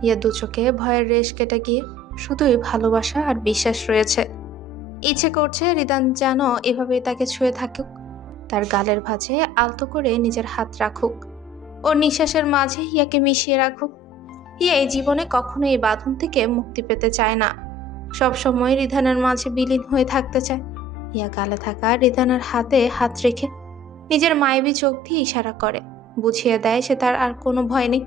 হিয়া দু চোখে ভয়ের রেশ কেটে গিয়ে শুধুই ভালোবাসা আর বিশ্বাস রয়েছে। ইচ্ছে করছে রিদান যেন এভাবেই তাকে ছুঁয়ে থাকুক, তার গালের ভাঁজে আলতো করে নিজের হাত রাখুক, ওর নিঃশ্বাসের মাঝে হিয়াকে মিশিয়ে রাখুক। হিয়া এই জীবনে কখনো এই বাঁধন থেকে মুক্তি পেতে চায় না, সবসময় রিধানের মাঝে বিলীন হয়ে থাকতে চায়। হিয়া গালে থাকা রিধানের হাতে হাত রেখে নিজের মায়াবী চোখ দিয়ে ইশারা করে, বুঝিয়ে দেয় সে তার আর কোনো ভয় নেই।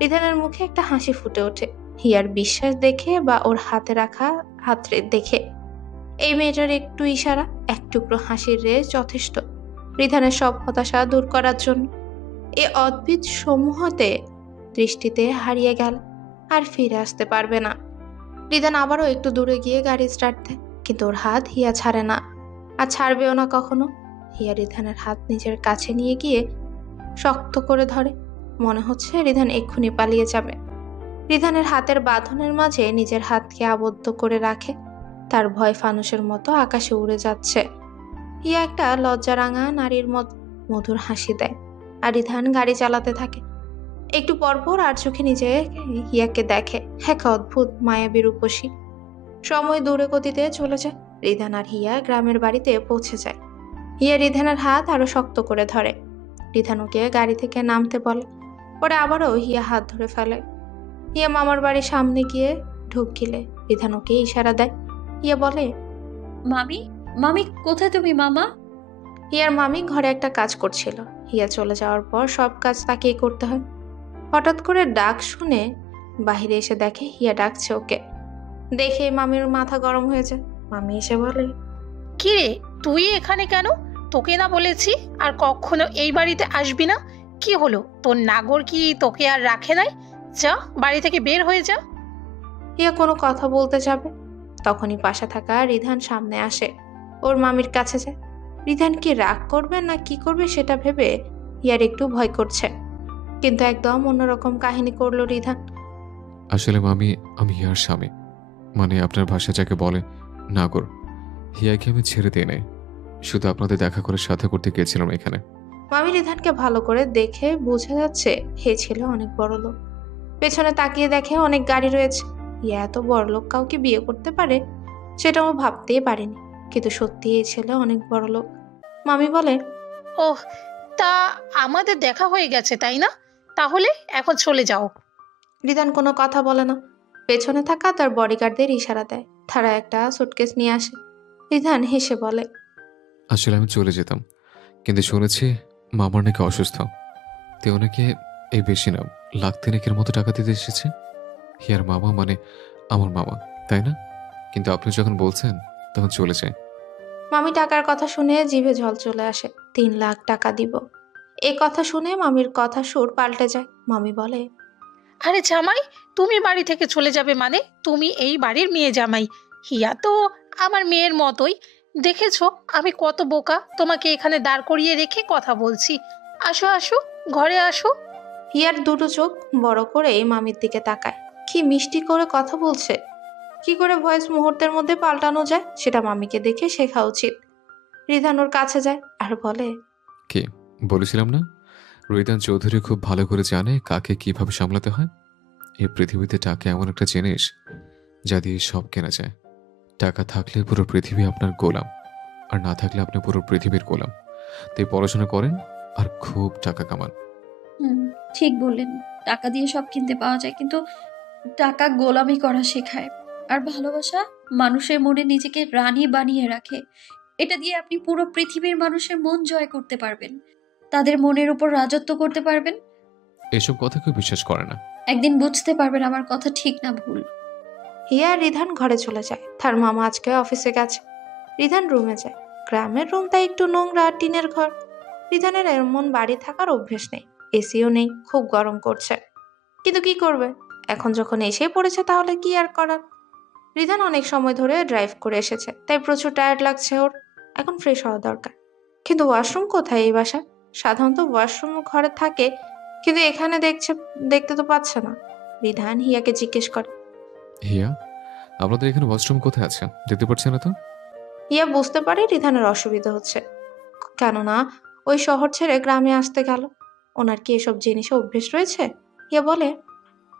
রিধানের মুখে একটা হাসি ফুটে ওঠে হিয়ার বিশ্বাস দেখে বা ওর হাতে রাখা হাত দেখে। এই মেয়েটার একটু ইশারা, এক টুকরো হাসির রেশ যথেষ্ট রিধানের সব হতাশা দূর করার জন্য। এ অদ্ভুত সমূহতে দৃষ্টিতে হারিয়ে গেল, আর ফিরে আসতে পারবে না। রিদান আবারও একটু দূরে গিয়ে গাড়ি স্টার্ট দেয়, কিন্তু ওর হাত হিয়া ছাড়ে না, আর ছাড়বেও না কখনো। হিয়া রিধানের হাত নিজের কাছে নিয়ে গিয়ে শক্ত করে ধরে, মনে হচ্ছে রিধান এক্ষুনি পালিয়ে যাবে। রিধানের হাতের বাঁধনের মাঝে নিজের হাতকে আবদ্ধ করে রাখে, তার ভয় ফানুষের মতো আকাশে উড়ে যাচ্ছে। হিয়া একটা লজ্জারাঙা নারীর মধুর হাসি দেয়, আর রিধান গাড়ি চালাতে থাকে। একটু পরপর আর চোখে নিজে হিয়াকে দেখে, এক অদ্ভুত মায়াবী রূপসী। সময় দূরে গতিতে চলে যায়, রিধান আর হিয়া গ্রামের বাড়িতে পৌঁছে যায়। হিয়া রিধানের হাত আরো শক্ত করে ধরে, রিধান ওকে গাড়ি থেকে নামতে বলে, পরে আবারও হিয়া হাত ধরে ফেলে। হিয়া মামার বাড়ির সামনে গিয়ে ঢুকিলে রিধান ওকে ইশারা দেয়। হিয়া বলে, মামি, মামি কোথায় তুমি মামা? হিয়ার মামি ঘরে একটা কাজ করছিল, হিয়া চলে যাওয়ার পর সব কাজ তাকেই করতে হয়। হঠাৎ করে ডাক শুনে বাহিরে এসে দেখে হিয়া ডাকছে ওকে। দেখে মামির মাথা গরম হয়ে যায়। মামি এসে বলে, কি রে, তুই এখানে কেন? তোকে না বলেছি আর কখনো এই বাড়িতে আসবি না? কি হলো, তোর নাগর কি তোকে আর রাখে নাই? যা, বাড়ি থেকে বের হয়ে যা। হিয়া কোনো কথা বলতে যাবে, তখনই পাশে থাকা রিধান সামনে আসে, ওর মামির কাছে যায়। রিধান কি রাগ করবে না কি করবে সেটা ভেবে হিয়ার একটু ভয় করছে, কিন্তু একদম অন্যরকম কাহিনী করলো রিধান। আসলে মামি, আমি হিয়ার স্বামী, মানে আপনার ভাষা যাকে বলে নাগর। হিয়াকে আমি ছেড়ে দিই নাই, শুধু আপনাদের দেখা করে সাথে করতে গিয়েছিলাম এখানে। মামি রিধানকে ভালো করে দেখে বোঝা যাচ্ছে হে ছিল অনেক বড় লোক। পেছনে তাকিয়ে দেখে অনেক গাড়ি রয়েছে। ইয়া এত বড় লোক কাউকে বিয়ে করতে পারে সেটা ও ভাবতেই পারেনি, কিন্তু সত্যি এই ছেলে অনেক বড় লোক। মামি বলে, ওহ, তা আমাদের দেখা হয়ে গেছে তাই না? তাহলে এখন চলে যাও। রিধান কোনো কথা বলে না, পেছনে থাকা তার বডিগার্ডদের ইশারা দেয়, তারা একটা সুটকেস নিয়ে আসে। রিধান হেসে বলে, আসলে আমি চলে যেতাম, কিন্তু শুনেছি মামার নাকি অসুস্থ, তে ওনাকে এই বেশি না লাখ তিনেকের মতো টাকা দিতে এসেছে। হিয়ার মামা মানে আমার মামা, তাই না? কিন্তু আপনি যখন বলছেন তখন চলে যায়। মামি টাকার কথা শুনে জিভে জল চলে আসে। 3 লাখ টাকা দিব। এ কথা শুনে মামির কথা সুর পাল্টে যায়। মামি বলে, আরে জামাই, তুমি বাড়ি থেকে চলে যাবে মানে? তুমি এই বাড়ির মেয়ে জামাই। হিয়া তো আমার মেয়ের মতোই। দেখেছো আমি কত বোকা, তোমাকে এখানে দাঁড় করিয়ে রেখে কথা বলছি। আসো আসো, ঘরে আসো। হিয়ার দুটো চোখ বড় করে মামির দিকে তাকায়, কি মিষ্টি করে কথা বলছে। কি করে ভয়েস মুহূর্তের মধ্যে পাল্টানো যায় সেটা মামিকে দেখে শেখা উচিত। রিধান ওর কাছে যায় আর বলে, কি বলেছিলাম না, রিদান চৌধুরী খুব ভালো করে জানে কাকে কিভাবে সামলাতে হয়। এই পৃথিবীতে টাকা এমন একটা জিনিস যা দিয়ে সব কেনা যায়। টাকা থাকলে পুরো পৃথিবী আপনার গোলাম, আর না থাকলে আপনি পুরো পৃথিবীর গোলাম। তাই পড়াশোনা করেন আর খুব টাকা কামান। হুম, ঠিক বললেন। টাকা দিয়ে সব কিনতে পাওয়া যায়, কিন্তু টাকা গোলামি করা শেখায়। আর ভালোবাসা মানুষের মনে নিজেকে রানী বানিয়ে রাখে। এটা দিয়ে আপনি পুরো পৃথিবীর মানুষের মন জয় করতে পারবেন, তাদের মনের উপর রাজত্ব করতে পারবেন। এসব কথা কেউ বিশ্বাস করে না। একদিন বুঝতে পারবেন আমার কথা ঠিক না ভুল। হিয়া আর রিধান ঘরে চলে যায়, তার মামা আজকে অফিসে গেছে। রিধান রুমে যায়। গ্রামের রুম তাই একটু নোংরা, টিনের ঘর। রিধানের এমন বাড়ি থাকার অভ্যেস নেই, এসিও নেই, খুব গরম করছে। কিন্তু কি করবে, এখন যখন এসে পড়েছে তাহলে কি আর করার। রিধান অনেক সময় ধরে ড্রাইভ করে এসেছে, তাই প্রচুর টায়ার্ড লাগছে ওর, এখন ফ্রেশ হওয়া দরকার। কিন্তু ওয়াশরুম কোথায় এই বাসা? সাধারণত ওয়াশরুম ঘরে থাকে, কিন্তু এখানে দেখতে তো পাচ্ছে না। রিধান হিয়াকে জিজ্ঞেস করে। হিয়া, আপনাদের এখানে ওয়াশরুম কোথায় আছে দেখতে পাচ্ছেন না তো? হিয়া বুঝতে পারে রিধানের অসুবিধা হচ্ছে, কেননা ওই শহর ছেড়ে গ্রামে আসতে গেল। ওনার কি এসব জিনিসে অভ্যেস রয়েছে? হিয়া বলে,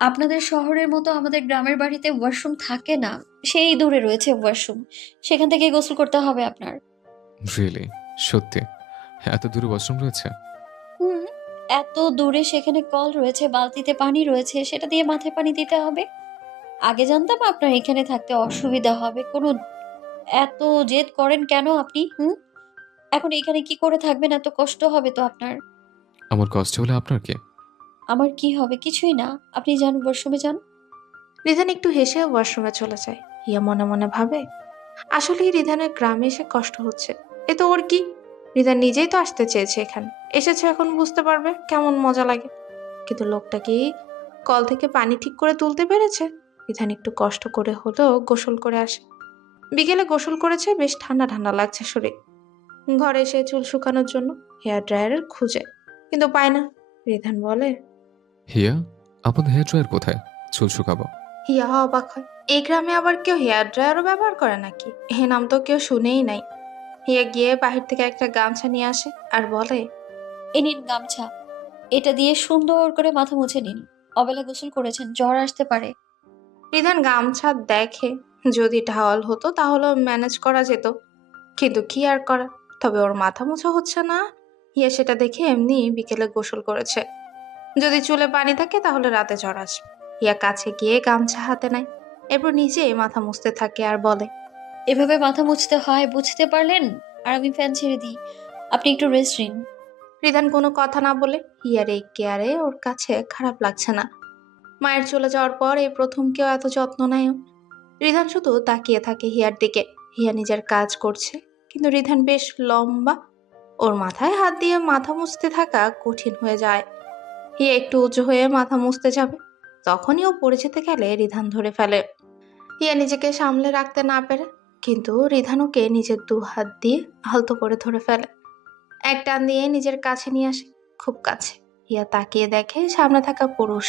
আপনাদের শহরের মতো আমাদের গ্রামের বাড়িতে ওয়াশরুম থাকে না। সেই দূরে রয়েছে ওয়াশরুম, সেখান থেকে গোসল করতে হবে আপনার। রিয়েলি? সত্যি? এত দূরে ওয়াশরুম রয়েছে? হুম, এত দূরে সেখানে কল রয়েছে, বালতিতে পানি রয়েছে, সেটা দিয়ে মাথায় পানি দিতে হবে। আগে জানতাম আপনার এখানে থাকতে অসুবিধা হবে, কোনো এত জেদ করেন কেন আপনি? এখন এখানে কি করে থাকবেন? এত কষ্ট হবে তো আপনার। আমার কষ্ট হলে আপনার কি? আমার কি হবে? কিছুই না, আপনি যান, ওয়াশরুমে যান। রিধান একটু হেসে ওয়াশরুমে চলে যায়। হিয়া মনে মনে ভাবে, আসলেই রিধানের গ্রামে এসে কষ্ট হচ্ছে। এ তো ওর কি? রিধান নিজেই তো আসতে চেয়েছে এখানে, এসেছে, এখন বুঝতে পারবে কেমন মজা লাগে। কিন্তু লোকটা কি কল থেকে পানি ঠিক করে তুলতে পেরেছে? রিধান একটু কষ্ট করে হলেও গোসল করে আসে। বিকেলে গোসল করেছে, বেশ ঠান্ডা ঠান্ডা লাগছে শরীর। ঘরে এসে চুল শুকানোর জন্য হেয়ার ড্রায়ারের খুঁজে, কিন্তু পায় না। রিধান বলে, হিয়া, আপনাদের হেয়ার ড্রায়ার কোথায়? চুল শুকাবো। হিয়া অবাক হয়, এই গ্রামে আবার কেউ হেয়ার ড্রায়ারও ব্যবহার করে নাকি? এ নাম তো কেউ শুনেই নাই। হিয়া গিয়ে বাহির থেকে একটা গামছা নিয়ে আসে আর বলে, এ নিন গামছা, এটা দিয়ে সুন্দর করে মাথা মুছে নিন। অবেলা গোসল করেছেন, জ্বর আসতে পারে। রিধান গামছা দেখে, যদি টাওয়াল হতো তাহলে ম্যানেজ করা যেত, কিন্তু কি আর করা। তবে ওর মাথা মোছা হচ্ছে না। হিয়া সেটা দেখে এমনি বিকেলে গোসল করেছে, যদি চুলে পানি থাকে তাহলে রাতে জ্বর আসবে। হিয়া কাছে গিয়ে গামছা হাতে নেয়, এরপর নিজে মাথা মুছতে থাকে আর বলে, এভাবে মাথা মুছতে হয়, বুঝতে পারলেন? আর আমি ফ্যান ছেড়ে দিই, আপনি একটু রেস্ট নিন। রিধান কোনো কথা না বলে। হিয়ার এই কেয়ারে ওর কাছে খারাপ লাগছে না। মায়ের চলে যাওয়ার পর এই প্রথম কেউ এত যত্ন নেয় ওর। রিধান শুধু তাকিয়ে থাকে হিয়ার দিকে। হিয়া নিজের কাজ করছে, কিন্তু রিধান বেশ লম্বা, ওর মাথায় হাত দিয়ে মাথা মুছতে থাকা কঠিন হয়ে যায়। হিয়া একটু উঁচু হয়ে মাথা মুছতে যাবে, তখনই ও পড়ে যেতে গেলে রিধান ধরে ফেলে। হিয়া নিজেকে সামলে রাখতে না পেরে, কিন্তু রিধান ওকে নিজের দু হাত দিয়ে আলতো করে ধরে ফেলে। এক টান দিয়ে নিজের কাছে নিয়ে আসে, খুব কাছে। হিয়া তাকিয়ে দেখে সামনে থাকা পুরুষ,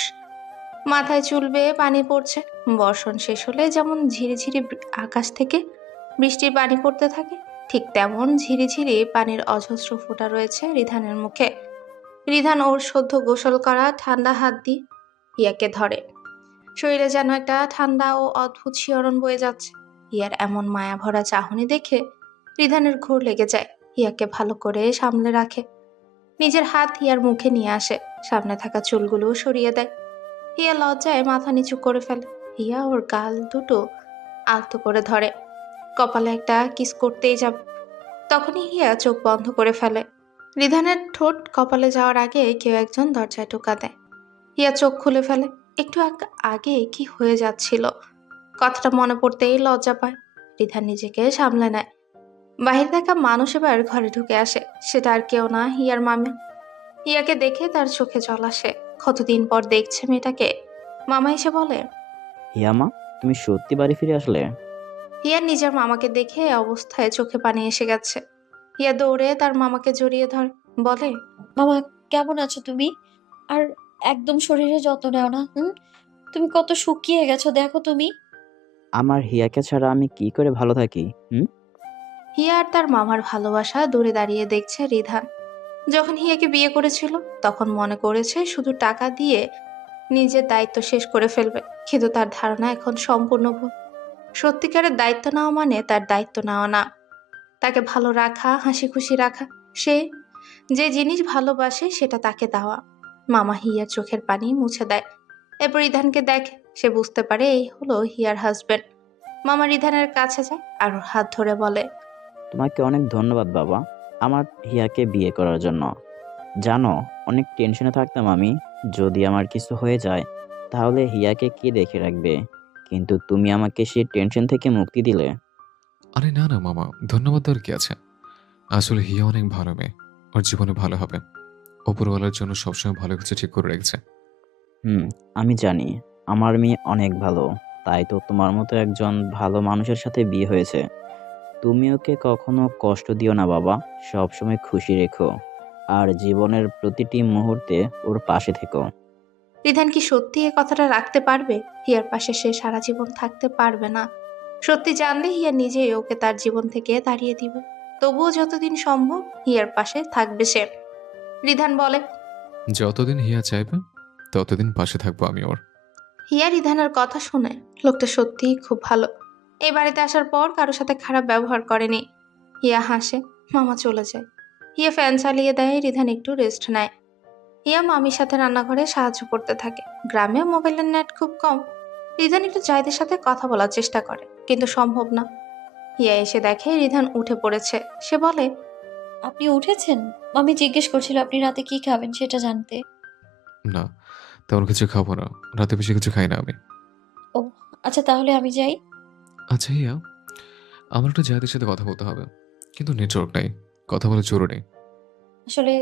মাথায় চুল বেয়ে পানি পড়ছে। বর্ষণ শেষ হলে যেমন ঝিরিঝিরি আকাশ থেকে বৃষ্টির পানি পড়তে থাকে, ঠিক তেমন ঝিরিঝিরি পানির অজস্র ফোঁটা রয়েছে রিধানের মুখে। রিধান ওর সদ্য গোসল করা ঠান্ডা হাত দিয়ে হিয়াকে ধরে। শরীরে যেন একটা ঠান্ডা ও অদ্ভুত শিহরণ বয়ে যাচ্ছে। হিয়ার এমন মায়া ভরা চাহনি দেখে রিধানের ঘোর লেগে যায়। হিয়াকে ভালো করে সামলে রাখে, নিজের হাত হিয়ার মুখে নিয়ে আসে, সামনে থাকা চুলগুলো সরিয়ে দেয়। হিয়া লজ্জায় মাথা নিচু করে ফেলে। হিয়া ওর গাল দুটো আলতো করে ধরে, কপালে একটা কিস করতেই যাবে, তখনই হিয়া চোখ বন্ধ করে ফেলে। রিধানের ঠোঁট কপালে যাওয়ার আগে কেউ একজন দরজায় টোকা দেয়। হিয়া চোখ খুলে ফেলে। একটু আগে কি হয়ে যাচ্ছিল কথাটা মনে পড়তেই লজ্জা পায়। রিধান নিজেকে সামলে নেয়। বাহির থাকা মানুষ এবার ঘরে ঢুকে আসে, সেটা আর কেউ না, হিয়ার মামি। হিয়াকে দেখে তার চোখে জল আসে, কতদিন পর দেখছে মেয়েটাকে। মামা এসে বলে, হিয়ামা, তুমি সত্যি বাড়ি ফিরে আসলে? হিয়ার নিজের মামাকে দেখে এ অবস্থায় চোখে পানি এসে গেছে। হিয়া দৌড়ে তার মামাকে জড়িয়ে ধরে, বলে, মামা, কেমন আছো তুমি? আর একদম শরীরে যত্ন নেও না। তুমি কত শুকিয়ে গেছো দেখো তুমি। আমার হিয়াকে ছাড়া আমি কি করে ভালো থাকি? হিয়া আর তার মামার ভালোবাসা দূরে দাঁড়িয়ে দেখছে রিধান। যখন হিয়াকে বিয়ে করেছিল তখন মনে করেছে শুধু টাকা দিয়ে নিজের দায়িত্ব শেষ করে ফেলবে, কিন্তু তার ধারণা এখন সম্পূর্ণ ভুল। সত্যিকারের দায়িত্ব নেওয়া মানে তার দায়িত্ব নেওয়া না, তাকে ভালো রাখা, হাসি খুশি রাখা, সে যে জিনিস ভালোবাসে সেটা তাকে দেওয়া। মামা হিয়ার চোখের পানি মুছে দেয়, এরপর রিধানকে দেখে, সে বুঝতে পারে এই হলো হিয়ার হাজবেন্ড। মামা রিধানের কাছে যায় আর ওর হাত ধরে বলে, তোমাকে অনেক ধন্যবাদ বাবা, আমার হিয়াকে বিয়ে করার জন্য। জানো, অনেক টেনশনে থাকতাম আমি, যদি আমার কিছু হয়ে যায় তাহলে হিয়াকে কে দেখে রাখবে। কিন্তু তুমি আমাকে সেই টেনশন থেকে মুক্তি দিলে। আরে না না মামা, ধন্যবাদ দেওয়ার কি আছে। আসলে হিয়া অনেক ভালো মেয়ে, ওর জীবনে ভালো হবে। ওপরওয়ালার জন্য সবসময় ভালো কিছু ঠিক করে রেখেছে। আমি জানি আমার মেয়ে অনেক ভালো, তাই তো তোমার মতো একজন ভালো মানুষের সাথে বিয়ে হয়েছে। তুমি ওকে কখনো কষ্ট দিও না বাবা, সবসময় খুশি রেখো, আর জীবনের প্রতিটি মুহূর্তে ওর পাশে থেকো। রিধান কি সত্যি এ কথাটা রাখতে পারবে? হিয়ার পাশে সে সারা জীবন থাকতে পারবে না। সত্যি জানলে হিয়া নিজেই ওকে তার জীবন থেকে তাড়িয়ে দিবে। তবুও যতদিন সম্ভব হিয়ার পাশে থাকবে সে। রিধান বলে, যতদিন হিয়া চাইবে ততদিন পাশে থাকবো আমি ওর। হিয়া রিধানের কথা শুনে লোকটা সত্যিই খুব ভালো। এই বাড়িতে আসার পর কারোর সাথে খারাপ ব্যবহার করেনি। হিয়া হাসে, মামা চলে যায়। হিয়া ফ্যান চালিয়ে দেয়, রিধান একটু রেস্ট নেয়। হিয়া মামির সাথে রান্নাঘরে সাহায্য করতে থাকে। গ্রামে মোবাইলের নেট খুব কম। রিধান একটু জাহিদের সাথে কথা বলার চেষ্টা করে, কিন্তু সম্ভব না। হিয়া এসে দেখে রিধান উঠে পড়েছে। সে বলে, আপনি উঠেছেন? মামি জিজ্ঞেস করছিল আপনি রাতে কি খাবেন সেটা জানতে। না, তেমন কিছু খাবো না। রাতে বেশি কিছু খাই না আমি। ও আচ্ছা, তাহলে আমি যাই। আচ্ছা হিয়া, আমার একটু জাহিদের সাথে কথা বলতে হবে, কিন্তু নেটওয়ার্ক নাই, কথা বলে জোরও নেই। আসলে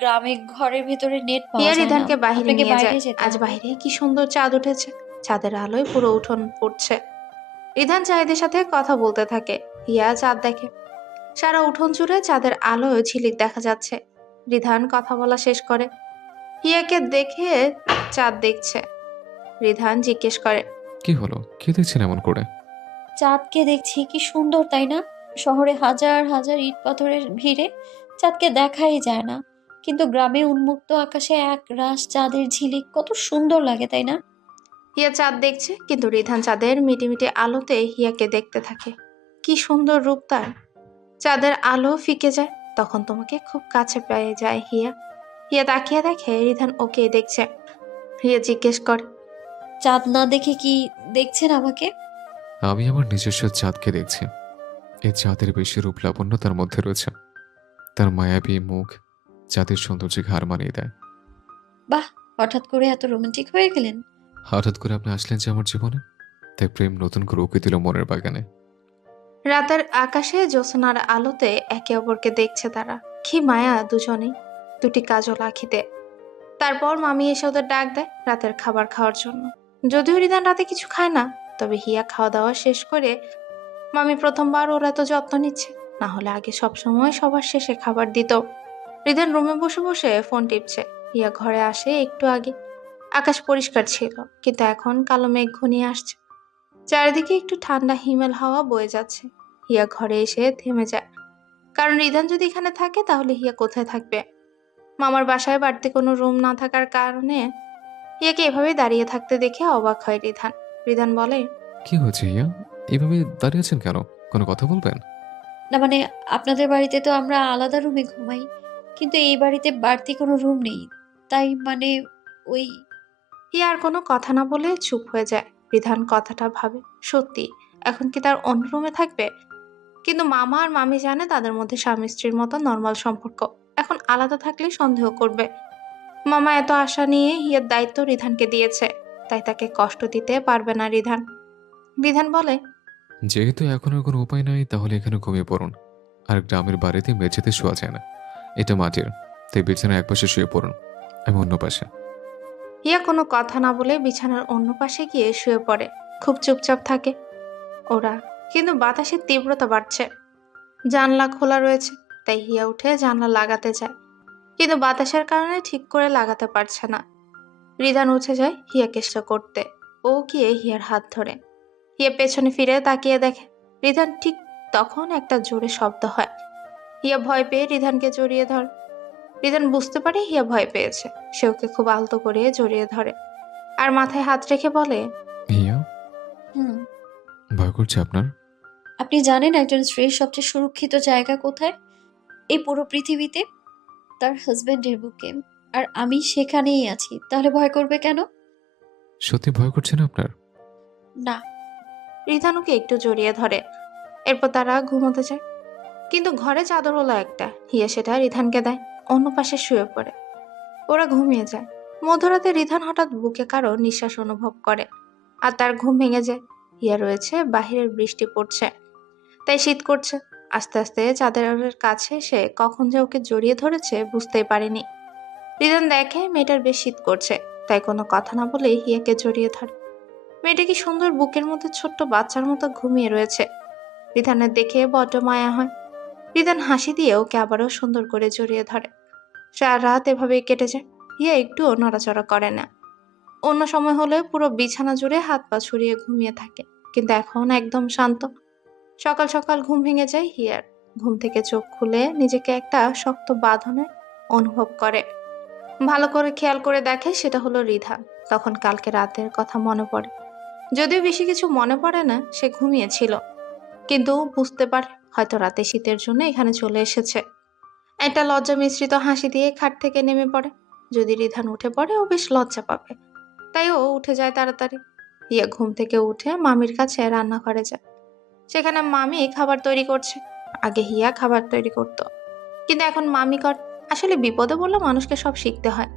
গ্রামে ঘরের ভেতরে নেট পাওয়া হিয়া যায় না, রিধানকে বাহিরে আপনাকে নিয়ে বাইরে যায়। যেতে আজ হবে। বাইরে কি সুন্দর চাঁদ উঠেছে। চাঁদের আলোয় পুরো উঠোন পড়ছে। রিধান জাহিদের সাথে কথা বলতে থাকে। হিয়া চাঁদ দেখে। সারা উঠোন জুড়ে চাঁদের আলোয় ঝিলিক দেখা যাচ্ছে। রিধান কথা বলা শেষ করে। হিয়াকে দেখে চাঁদ দেখছে। রিধান জিজ্ঞেস করে, কি হলো, কি দেখছেন এমন করে? চাঁদকে দেখছি, কি সুন্দর তাই না? শহরে হাজার হাজার ইট পাথরের ভিড়ে চাঁদকে দেখাই যায় না, কিন্তু গ্রামে উন্মুক্ত আকাশে এক রাশ চাঁদের ঝিলিক কত সুন্দর লাগে তাই না? হিয়া চাঁদ দেখছে, কিন্তু রিধান চাঁদের মিটিমিটি আলোতে হিয়াকে দেখতে থাকে। কি সুন্দর রূপ তার। চাঁদের আলো ফিকে যায়, তখন তোমাকে খুব কাছে পেয়ে যায় হিয়া। হিয়া তাকিয়ে দেখে রিধান ওকে দেখছে। হিয়া জিজ্ঞেস করে, চাঁদ না দেখে কি দেখছেন আমাকে? আমি আমার নিজস্ব চাঁদকে দেখছি। এই চাঁদের বেশি রূপ লাবণ্য তার মধ্যে রয়েছে। তার মায়াবী মুখ চাঁদের সৌন্দর্যে হার মানিয়ে দেয়। বাহ, হঠাৎ করে এত রোমান্টিক হয়ে গেলেন। হঠাৎ করে আপনি আসলেন যে আমার জীবনে, তাই প্রেম নতুন করে উকি দিল মনের বাগানে। রাতের আকাশে জ্যোৎস্নার আলোতে একে অপরকে দেখছে তারা। কি মায়া দুজনেই, দুটি কাজল আঁখিতে। তারপর মামি এসে ওদের ডাক দেয় রাতের খাবার খাওয়ার জন্য। যদিও রিদান রাতে কিছু খায় না, তবে হিয়া খাওয়া দাওয়া শেষ করে মামি প্রথমবার ওর এত যত্ন নিচ্ছে। না হলে আগে সবসময় সবার শেষে খাবার দিত। রিদান রুমে বসে বসে ফোন টিপছে। হিয়া ঘরে আসে একটু আগে। আকাশ পরিষ্কার ছিল, কিন্তু এখন কালো মেঘ ঘনিয়ে আসছে। চারিদিকে একটু ঠান্ডা হিমেল হাওয়া বয়ে যাচ্ছে। হিয়া ঘরে এসে থেমে যায়, কারণ রিদান যদি এখানে থাকে তাহলে হিয়া কোথায় থাকবে। মামার বাসায় বাড়তি কোনো রুম না থাকার কারণে হিয়াকে এভাবে দাঁড়িয়ে থাকতে দেখে অবাক হয় রিধান। রিধান বলে, কি হয়েছে হিয়া, এভাবে দাঁড়িয়ে আছেন কেন? কোনো কথা বলবেন? না মানে, আপনাদের বাড়িতে তো আমরা আলাদা রুমে ঘুমাই, কিন্তু এই বাড়িতে বাড়তি কোনো রুম নেই, তাই মানে ওই। হিয়া আর কোনো কথা না বলে চুপ হয়ে যায়। রিধান কথাটা ভাবে, সত্যি এখন কি তার অন্য রুমে থাকবে? কিন্তু মামা আর মামি জানে তাদের মধ্যে স্বামী স্ত্রীর মতো নর্মাল সম্পর্ক। এখন আলাদা থাকলে সন্দেহ করবে। মামা এত আশা নিয়ে হিয়ার দায়িত্ব রিধানকে দিয়েছে, তাই তাকে কষ্ট দিতে পারবে না রিধান। রিধান বলে, যেহেতু এখন আর কোনো উপায় নাই, তাহলে এখানে ঘুমিয়ে পড়ুন। আর গ্রামের বাড়িতে মেঝেতে শোয়া যায় না, এটা মাটির, তাই বিছানার একপাশে শুয়ে পড়ুন, আমি অন্য পাশে। হিয়া কোনো কথা না বলে বিছানার অন্য পাশে গিয়ে শুয়ে পড়ে। খুব চুপচাপ থাকে ওরা, কিন্তু বাতাসের তীব্রতা বাড়ছে। জানলা খোলা রয়েছে, তাই হিয়া উঠে জানলা লাগাতে যায়, কিন্তু বাতাসের কারণে ঠিক করে লাগাতে পারছে না। রিধান উঠে যায় হিয়া চেষ্টা করতে। ও গিয়ে হিয়ার হাত ধরে। হিয়া পেছনে ফিরে তাকিয়ে দেখে রিধান। ঠিক তখন একটা জোরে শব্দ হয়। হিয়া ভয় পেয়ে রিধানকে জড়িয়ে ধরে। রিধান বুঝতে পারে হিয়া ভয় পেয়েছে। সে ওকে খুব আলতো করে জড়িয়ে ধরে আর মাথায় হাত রেখে বলে, হিয়া, হুম। ভয় করছে আপনার? আপনি জানেন একজন স্ত্রীর সবচেয়ে সুরক্ষিত জায়গা কোথায় এই পুরো পৃথিবীতে? তার হাজবেন্ডের বুকে। আর আমি সেখানেই আছি, তাহলে ভয় করবে কেন? সত্যি ভয় করছে না আপনার? না। রিধান ওকে একটু জড়িয়ে ধরে। এরপর তারা ঘুমোতে যায়, কিন্তু ঘরে চাদর হলো একটা। হিয়া সেটা রিধানকে দেয়, অন্য পাশে শুয়ে পড়ে। ওরা ঘুমিয়ে যায়। মধ্যরাতে রিধান হঠাৎ বুকে কারো নিঃশ্বাস অনুভব করে, আর তার ঘুম ভেঙে যায়। হিয়া রয়েছে, বাহিরের বৃষ্টি পড়ছে, তাই শীত করছে। আস্তে আস্তে চাদরের কাছে এসে কখন যে ওকে জড়িয়ে ধরেছে বুঝতেই পারেনি। রিধান দেখে মেয়েটার বেশ শীত করছে, তাই কোনো কথা না বলে হিয়াকে জড়িয়ে ধরে। মেয়েটা কি সুন্দর, বুকের মধ্যে ছোট্ট বাচ্চার মতো ঘুমিয়ে রয়েছে। রিধানের দেখে বড্ড মায়া হয়। রিধান হাসি দিয়ে ওকে আবারও সুন্দর করে জড়িয়ে ধরে। সারা রাত এভাবেই কেটে যায়। হিয়া একটুও নড়াচড়া করে না। অন্য সময় হলে পুরো বিছানা জুড়ে হাত পা ছড়িয়ে ঘুমিয়ে থাকে, কিন্তু এখন একদম শান্ত। সকাল সকাল ঘুম ভেঙে যায় হিয়ার। ঘুম থেকে চোখ খুলে নিজেকে একটা শক্ত বাঁধনে অনুভব করে। ভালো করে খেয়াল করে দেখে সেটা হলো রিধান। তখন কালকে রাতের কথা মনে পড়ে। যদিও বেশি কিছু মনে পড়ে না, সে ঘুমিয়েছিল, কিন্তু বুঝতে পারে হয়তো রাতে শীতের জন্য এখানে চলে এসেছে। একটা লজ্জা মিশ্রিত হাসি দিয়ে খাট থেকে নেমে পড়ে। যদি রিধান উঠে পড়ে ও বেশ লজ্জা পাবে, তাই ও উঠে যায় তাড়াতাড়ি। হিয়া ঘুম থেকে উঠে মামির কাছে রান্নাঘরে যায়। সেখানে মামি খাবার তৈরি করছে। আগে হিয়া খাবার তৈরি করত, কিন্তু এখন মামি করে। আসলে বিপদে বললে মানুষকে সব শিখতে হয়।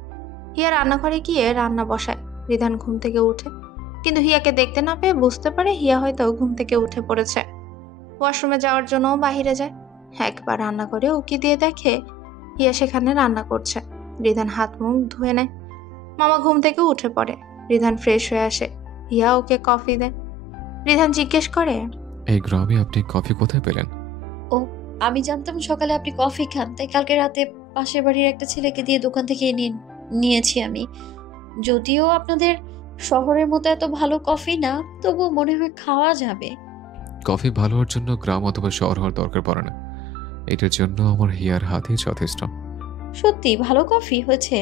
হিয়া রান্নাঘরে গিয়ে রান্না বসায়। রিধান ঘুম থেকে উঠে, কিন্তু হিয়াকে দেখতে না পেয়ে বুঝতে পারে হিয়া হয়তো ঘুম থেকে উঠে পড়েছে। ওয়াশরুমে যাওয়ার জন্য বাহিরে যায়। একবার রান্নাঘরে উকি দিয়ে দেখে হিয়া সেখানে রান্না করছে। রিধান হাত মুখ ধুয়ে নেয়। মামা ঘুম থেকে উঠে পড়ে। রিধান ফ্রেশ হয়ে আসে। হিয়া ওকে কফি দেয়। রিধান জিজ্ঞেস করে, এই গ্রামে আপনি কফি কোথায় পেলেন? ও, আমি জানতাম সকালে আপনি কফি খান, তাই কালকে রাতে পাশের বাড়ির একটা ছেলেকে দিয়ে দোকান থেকে নিয়েছি আমি। যদিও আপনাদের শহরের মতো এত ভালো কফি না, তবুও মনে হয় খাওয়া যাবে। কফি ভালো হওয়ার জন্য গ্রাম অথবা শহর হওয়ার দরকার পড়ে না। এটার জন্য আমার হিয়ার হাতই যথেষ্ট। সত্যি ভালো কফি হয়েছে?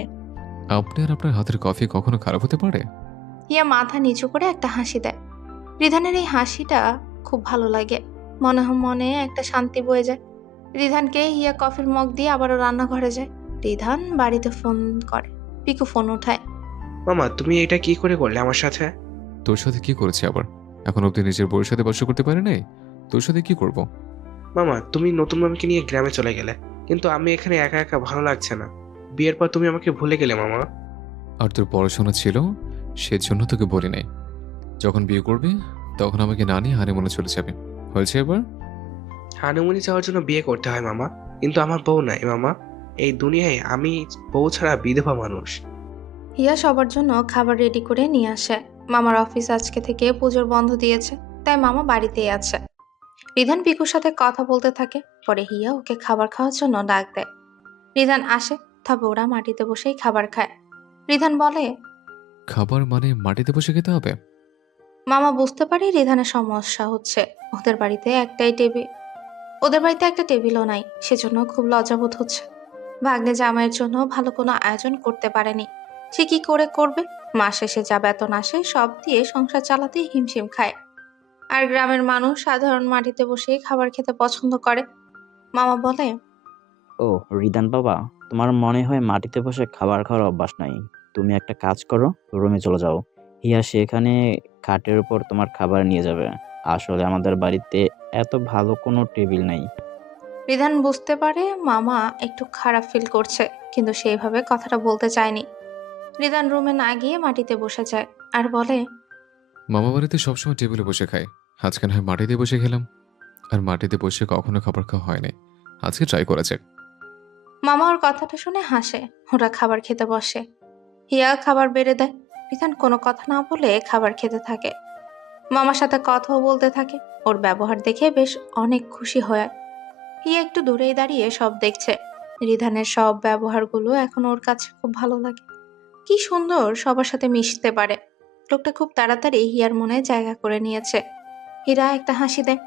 আপনি আর আপনার হাতের কফি কখনো খারাপ হতে পারে? হিয়া মাথা নিচু করে একটা হাসি দেয়। রিধানের এই হাসিটা খুব ভালো লাগে। মনে মনে একটা শান্তি বয়ে যায়। রিধানকে হিয়া কফির মগ দিয়ে আবারও রান্নাঘরে যায়। রিধান বাড়িতে ফোন করে। পিকু ফোন উঠায়। মামা, তুমি এটা কি করে করলে আমার সাথে? তোর সাথে কি করেছি আবার? এখন অব্দি নিজের বউয়ের সাথে বাস করতে পারি নাই, তোর সাথে কি করব? মামা, তুমি নতুন মামিকে নিয়ে গ্রামে চলে গেলে, কিন্তু আমি এখানে একা একা ভালো লাগছে না। বিয়ের পর তুমি আমাকে ভুলে গেলে মামা। আর তোর পড়াশোনা ছিল, সেজন্য তোকে বলি নাই। যখন বিয়ে করবি তখন আমাকে না নিয়ে হানিমুনে চলে যাবে। হয়েছে এবার? হানিমুনে যাওয়ার জন্য বিয়ে করতে হয় মামা, কিন্তু আমার বউ নাই মামা। এই দুনিয়ায় আমি বউ ছাড়া বিধবা মানুষ। হিয়া সবার জন্য খাবার রেডি করে নিয়ে আসে। মামার অফিস আজকে থেকে পুজোর বন্ধ দিয়েছে, তাই মামা বাড়িতেই আছে। রিধান পিকুর সাথে কথা বলতে থাকে। পরে হিয়া ওকে খাবার খাওয়ার জন্য ডাক দেয়। রিধান আসে, তবে ওরা মাটিতে বসেই খাবার খায়। রিধান বলে, খাবার মানে মাটিতে বসে খেতে হবে? মামা বুঝতে পারে রিধানের সমস্যা হচ্ছে। ওদের বাড়িতে একটা টেবিলও নাই, সেজন্য খুব লজ্জাবোধ হচ্ছে। ভাগ্নে জামাইয়ের জন্য ভালো কোনো আয়োজন করতে পারেনি। সে কি করে করবে? মাস শেষে যা বেতন আসে সব দিয়ে সংসার চালাতেই হিমশিম খায়। আর গ্রামের মানুষ সাধারণ মাটিতে বসেই খাবার খেতে পছন্দ করে। মামা বলে, ও রিদান বাবা, তোমার মনে হয় মাটিতে বসে খাবার খাওয়ার অভ্যাস নাই। তুমি একটা কাজ করো, রুমে চলে যাও। হিয়া সেখানে খাটের উপর তোমার খাবার নিয়ে যাবে। আসলে আমাদের বাড়িতে এত ভালো কোনো টেবিল নাই। রিধান বুঝতে পারে মামা একটু খারাপ ফিল করছে, কিন্তু সেইভাবে কথাটা বলতে চায়নি। রিধান রুমে না গিয়ে মাটিতে বসে যায় আর বলে, মামা বাড়িতে সবসময় টেবিলে বসে খাই, আজকে না হয় মাটিতে বসে খেলাম। আর মাটিতে বসে কখনো খাবার খাওয়া হয় নাই, আজকে ট্রাই করা যাক। মামা ওর কথাটা শুনে হাসে। ওরা খাবার খেতে বসে। হিয়া খাবার বেড়ে দেয়। রিধান কোনো কথা না বলে খাবার খেতে থাকে। মামার সাথে কথাও বলতে থাকে। ওর ব্যবহার দেখে বেশ অনেক খুশি হয়। হিয়া একটু দূরেই দাঁড়িয়ে সব দেখছে। রিধানের সব ব্যবহারগুলো এখন ওর কাছে খুব ভালো লাগে। কি সুন্দর সবার সাথে মিশতে পারে। লোকটা খুব তাড়াতাড়ি হিয়ার মনে জায়গা করে নিয়েছে। হীরা একটা হাসি দেয়।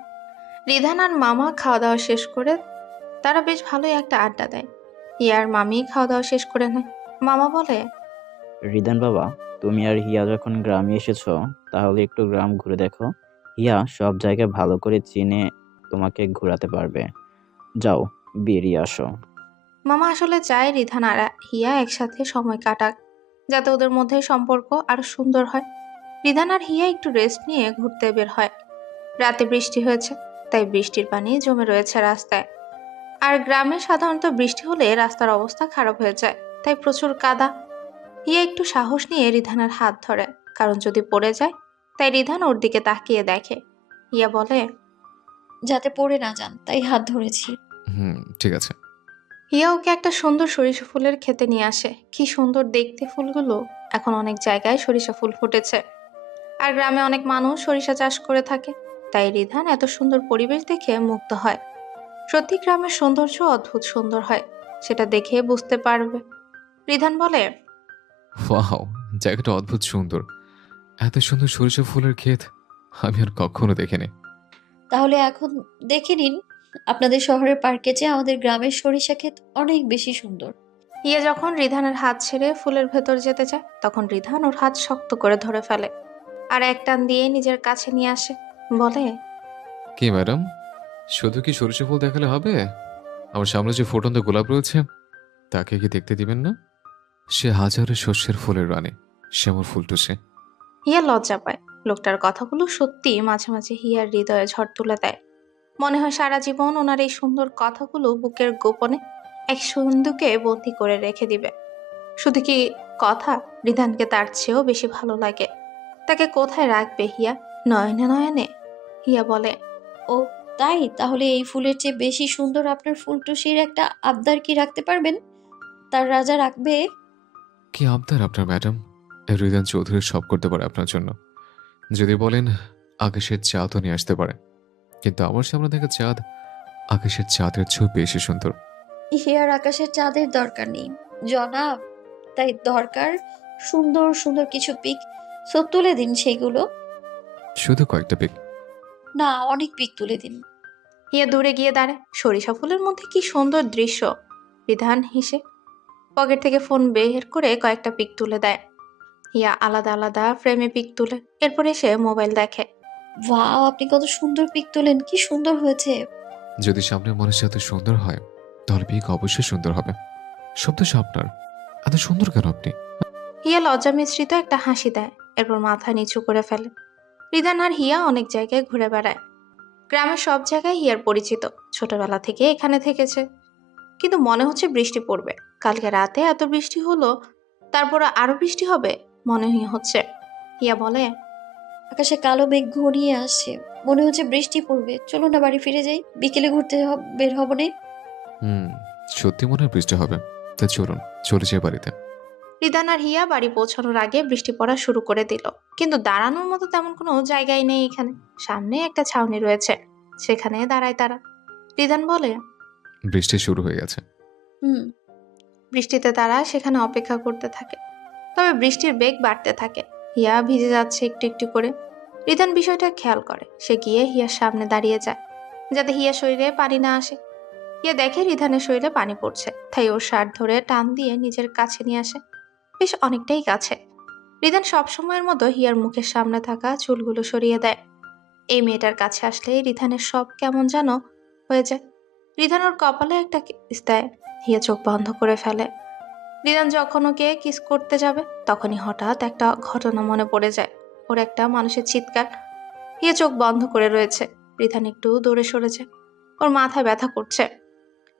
রিধান আর মামা খাওয়া দাওয়া শেষ করে তারা বেশ ভালোই একটা আড্ডা দেয়। হিয়ার মামি খাওয়া দাওয়া শেষ করে নেয়। মামা বলে, রিদান বাবা, তুমি আর হিয়া যখন গ্রামে এসেছো, তাহলে একটু গ্রাম ঘুরে দেখো। হিয়া সব জায়গা ভালো করে চিনে তোমাকে ঘোরাতে পারবে। যাও, বেরিয়ে আসো। মামা আসলে চায় রিধান আর হিয়া একসাথে সময় কাটাক, যাতে ওদের মধ্যে সম্পর্ক আরো সুন্দর হয়। রিধান আর হিয়া একটু রেস্ট নিয়ে ঘুরতে বের হয়। রাতে বৃষ্টি হয়েছে, তাই বৃষ্টির পানি জমে রয়েছে রাস্তায়। আর গ্রামে সাধারণত বৃষ্টি হলে রাস্তার অবস্থা খারাপ হয়ে যায়, তাই প্রচুর কাদা। হিয়া একটু সাহস নিয়ে রিধানের হাত ধরে, কারণ যদি পড়ে যায়। তাই রিধান ওর দিকে তাকিয়ে দেখে। হিয়া বলে, যাতে পড়ে না যান, তাই হাত ধরেছি। ঠিক আছে। হিয়া ওকে একটা সুন্দর সরিষা ফুলের ক্ষেতে নিয়ে আসে। কি সুন্দর দেখতে ফুলগুলো। এখন অনেক জায়গায় সরিষা ফুল ফুটেছে, আর গ্রামে অনেক মানুষ সরিষা চাষ করে থাকে। তাই রিধান এত সুন্দর পরিবেশ দেখে মুগ্ধ হয়। সত্যি গ্রামের সৌন্দর্য অদ্ভুত সুন্দর হয়, সেটা দেখে বুঝতে পারবে। রিধান বলে, ওয়াও, জায়গাটা অদ্ভুত সুন্দর। এত সুন্দর সরিষা ফুলের ক্ষেত আমি আর কখনো দেখিনি। তাহলে এখন দেখে নিন, আপনাদের শহরের পার্কে চেয়ে আমাদের গ্রামের সরিষা ক্ষেত অনেক বেশি সুন্দর। হিয়া যখন রিধানের হাত ছেড়ে ফুলের ভেতর যেতে চায় তখন রিধান ওর হাত শক্ত করে ধরে ফেলে আর এক টান দিয়ে নিজের কাছে নিয়ে আসে। বলে, কি ম্যাডাম, শুধু কি সরিষা ফুল দেখালে হবে? আমার সামনে যে ফুটন্ত গোলাপ রয়েছে তাকে কি দেখতে দিবেন না? সে হাজারে শস্যের ফুলের রানী, সে আমার ফুলটুসে। হিয়া লজ্জা পায়। লোকটার কথাগুলো সত্যি মাঝে মাঝে হিয়ার হৃদয়ে ঝড় তুলে দেয়। মনে হয় সারা জীবন ওনার এই সুন্দর কথাগুলো বুকের গোপনে এক সিন্ধুকে বন্দি করে রেখে দিবে। শুধু কি কথা, রিধানকে তার চেয়েও বেশি ভালো লাগে। তাকে কোথায় রাখবে হিয়া? নয়নে নয়নে? হিয়া বলে, ও তাই? তাহলে এই ফুলের চেয়ে বেশি সুন্দর আপনার ফুলটুসির একটা আবদার কি রাখতে পারবেন? তার রাজা রাখবে? কি আবদার আপনার ম্যাডাম? হৃদয় চৌধুরী সব করতে পারে আপনার জন্য। যদি বলেন আকাশের চাঁদও নিয়ে আসতে পারে, কিন্তু আমার সামনে দেখা চাঁদ আকাশের চাঁদের চেয়েও বেশি সুন্দর। হিয়ার আকাশের চাঁদের দরকার নেই জনাব, তাই দরকার সুন্দর সুন্দর কিছু পিক। সো তুলে দিন সেগুলো। শুধু কয়েকটা পিক? না, অনেক পিক তুলে দিন। হিয়া দূরে গিয়ে দাঁড়ায়। সরিষা ফুলের মধ্যে কি সুন্দর দৃশ্য। রিধান হেসে পকেট থেকে ফোন বের করে কয়েকটা পিক তুলে দেয়। হিয়া আলাদা আলাদা ফ্রেমে পিক তুলে এরপর এসে মোবাইল দেখে। ওয়াও, আপনি কত সুন্দর পিক তোলেন, কি সুন্দর হয়েছে। যদি সামনের মানুষ এত সুন্দর হয় তাহলে পিক অবশ্যই সুন্দর হবে। সব তো আপনার, এত সুন্দর কেন আপনি? হিয়া লজ্জা মিশ্রিত একটা হাসি দেয়, এরপর মাথা নিচু করে ফেলে। রিধান আর হিয়া অনেক জায়গায় ঘুরে বেড়ায়। গ্রামের সব জায়গায় হিয়ার পরিচিত, ছোটবেলা থেকে এখানে থেকেছে। কিন্তু মনে হচ্ছে বৃষ্টি পড়বে। কালকে রাতে এত বৃষ্টি হলো, তারপর আরো বৃষ্টি হবে মনে হচ্ছে। হিয়া বলে, আকাশে কালো মেঘ ঘনিয়ে আসছে, মনে হচ্ছে বৃষ্টি পড়বে। চলো না বাড়ি ফিরে যাই, বিকেলে ঘুরতে বের হবো নে। হুম, সত্যি মনে হয় বৃষ্টি হবে। তা চলুন চলে যাই বাড়িতে। রিদান আর হিয়া বাড়ি পৌঁছানোর আগে বৃষ্টি পড়া শুরু করে দিল। কিন্তু দাঁড়ানোর মতো তেমন কোনো জায়গায় নেই এখানে। সামনে একটা ছাউনি রয়েছে, সেখানে দাঁড়ায় তারা। রিদান বলে, বৃষ্টি শুরু হয়ে গেছে। হুম। বৃষ্টিতে তারা সেখানে অপেক্ষা করতে থাকে। তবে বৃষ্টির বেগ বাড়তে থাকে। হিয়া ভিজে যাচ্ছে একটু একটু করে। রিদান বিষয়টা খেয়াল করে। সে গিয়ে হিয়ার সামনে দাঁড়িয়ে যায়, যাতে হিয়া শরীরে পানি না আসে। হিয়া দেখে রিধানের শরীরে পানি পড়ছে, তাই ওর শার্ট ধরে টান দিয়ে নিজের কাছে নিয়ে আসে। বেশ অনেকটাই কাছে। রিদান সবসময়ের মতো হিয়ার মুখের সামনে থাকা চুলগুলো সরিয়ে দেয়। এই মেয়েটার কাছে আসলে রিধানের সব কেমন যেন হয়ে যায়। রিধান ওর কপালে একটা কিস দেয়। হিয়া চোখ বন্ধ করে ফেলে। রিদান যখন ওকে কিস করতে যাবে তখনই হঠাৎ একটা ঘটনা মনে পড়ে যায়। ওর একটা মানুষের চিৎকার। হিয়া চোখ বন্ধ করে রয়েছে। রিধান একটু দূরে সরেছে। ওর মাথায় ব্যথা করছে।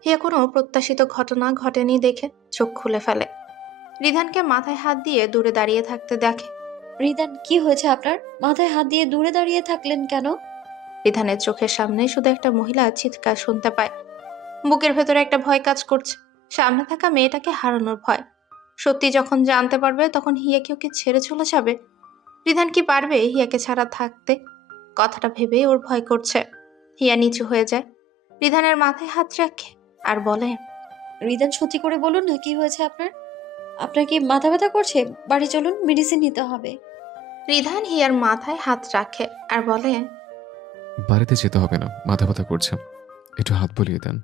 হিয়া কোনো প্রত্যাশিত ঘটনা ঘটেনি দেখে চোখ খুলে ফেলে। রিধানকে মাথায় হাত দিয়ে দূরে দাঁড়িয়ে থাকতে দেখে। রিদান, কি হয়েছে আপনার? মাথায় হাত দিয়ে দূরে দাঁড়িয়ে থাকলেন কেন? রিধানের চোখের সামনে শুধু একটা মহিলা চিৎকার শুনতে পায়। বুকের ভেতরে একটা ভয় কাজ করছে। সামনে থাকা মেয়েটাকে হারানোর ভয়। সত্যি যখন জানতে পারবে তখন হিয়াকে ওকে ছেড়ে চলে যাবে। রিধান কি পারবে হিয়াকে ছাড়া থাকতে? কথাটা ভেবে ওর ভয় করছে। হিয়া নিচু হয়ে যায়, রিধানের মাথায় হাত রাখে আর বলে, রিদান, সত্যি করে বলুন না, কি হয়েছে আপনার? আপনার কি মাথা ব্যথা করছে? বাড়ি চলুন, মেডিসিন নিতে হবে। রিধান হিয়ার মাথায় হাত রাখে আর বলে, বাড়িতে যেতে হবে না, মাথা ব্যথা করছে, একটু হাত বুলিয়ে দেন।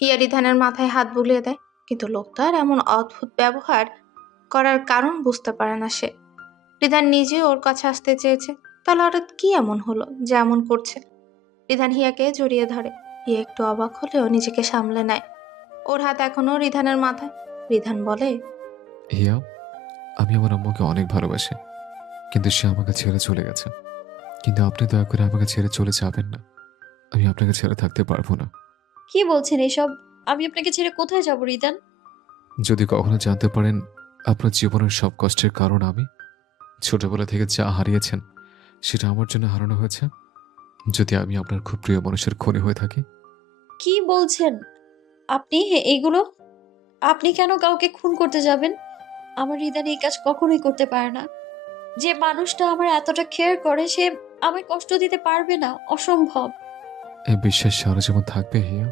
হিয়া রিধানের মাথায় হাত বুলিয়ে দেয়। কিন্তু লোকটার এমন অদ্ভুত ব্যবহার করার কারণ বুঝতে পারে না সে। রিধান নিজে ওর কাছে আসতে চেয়েছে, তাহলে হঠাৎ কি এমন হলো যে এমন করছে? রিধান হিয়াকে জড়িয়ে ধরে। হিয়া একটু অবাক হলেও নিজেকে সামলে নেয়। ওর হাত এখনো রিধানের মাথায়। রিধান বলে, হিয়া, আমি আমার আম্মুকে অনেক ভালোবাসি, কিন্তু সে আমাকে ছেড়ে চলে গেছে। কিন্তু আপনি দয়া করে আমাকে ছেড়ে চলে যাবেন না। আমি আপনাকে ছেড়ে থাকতে পারবো না। কি বলছেন এসব? আমি আপনাকে ছেড়ে কোথায় যাব রিদান? যদি কখনো জানতে পারেন আপনার জীবনের সব কষ্টের কারণ আমি, ছোটবেলা থেকে যা হারিয়েছেন সেটা আমার জন্য হারানো হয়েছে, যদি আমি আপনার খুব প্রিয় মানুষের খুনি হয়ে থাকি। কি বলছেন আপনি এইগুলো? আপনি কেন কাউকে খুন করতে যাবেন? আমার রিদান এই কাজ কখনোই করতে পারে না। যে মানুষটা আমার এতটা কেয়ার করে সে আমায় কষ্ট দিতে পারবে না, অসম্ভব। এই বিশ্বাস সারা জীবন থাকবে হিয়া?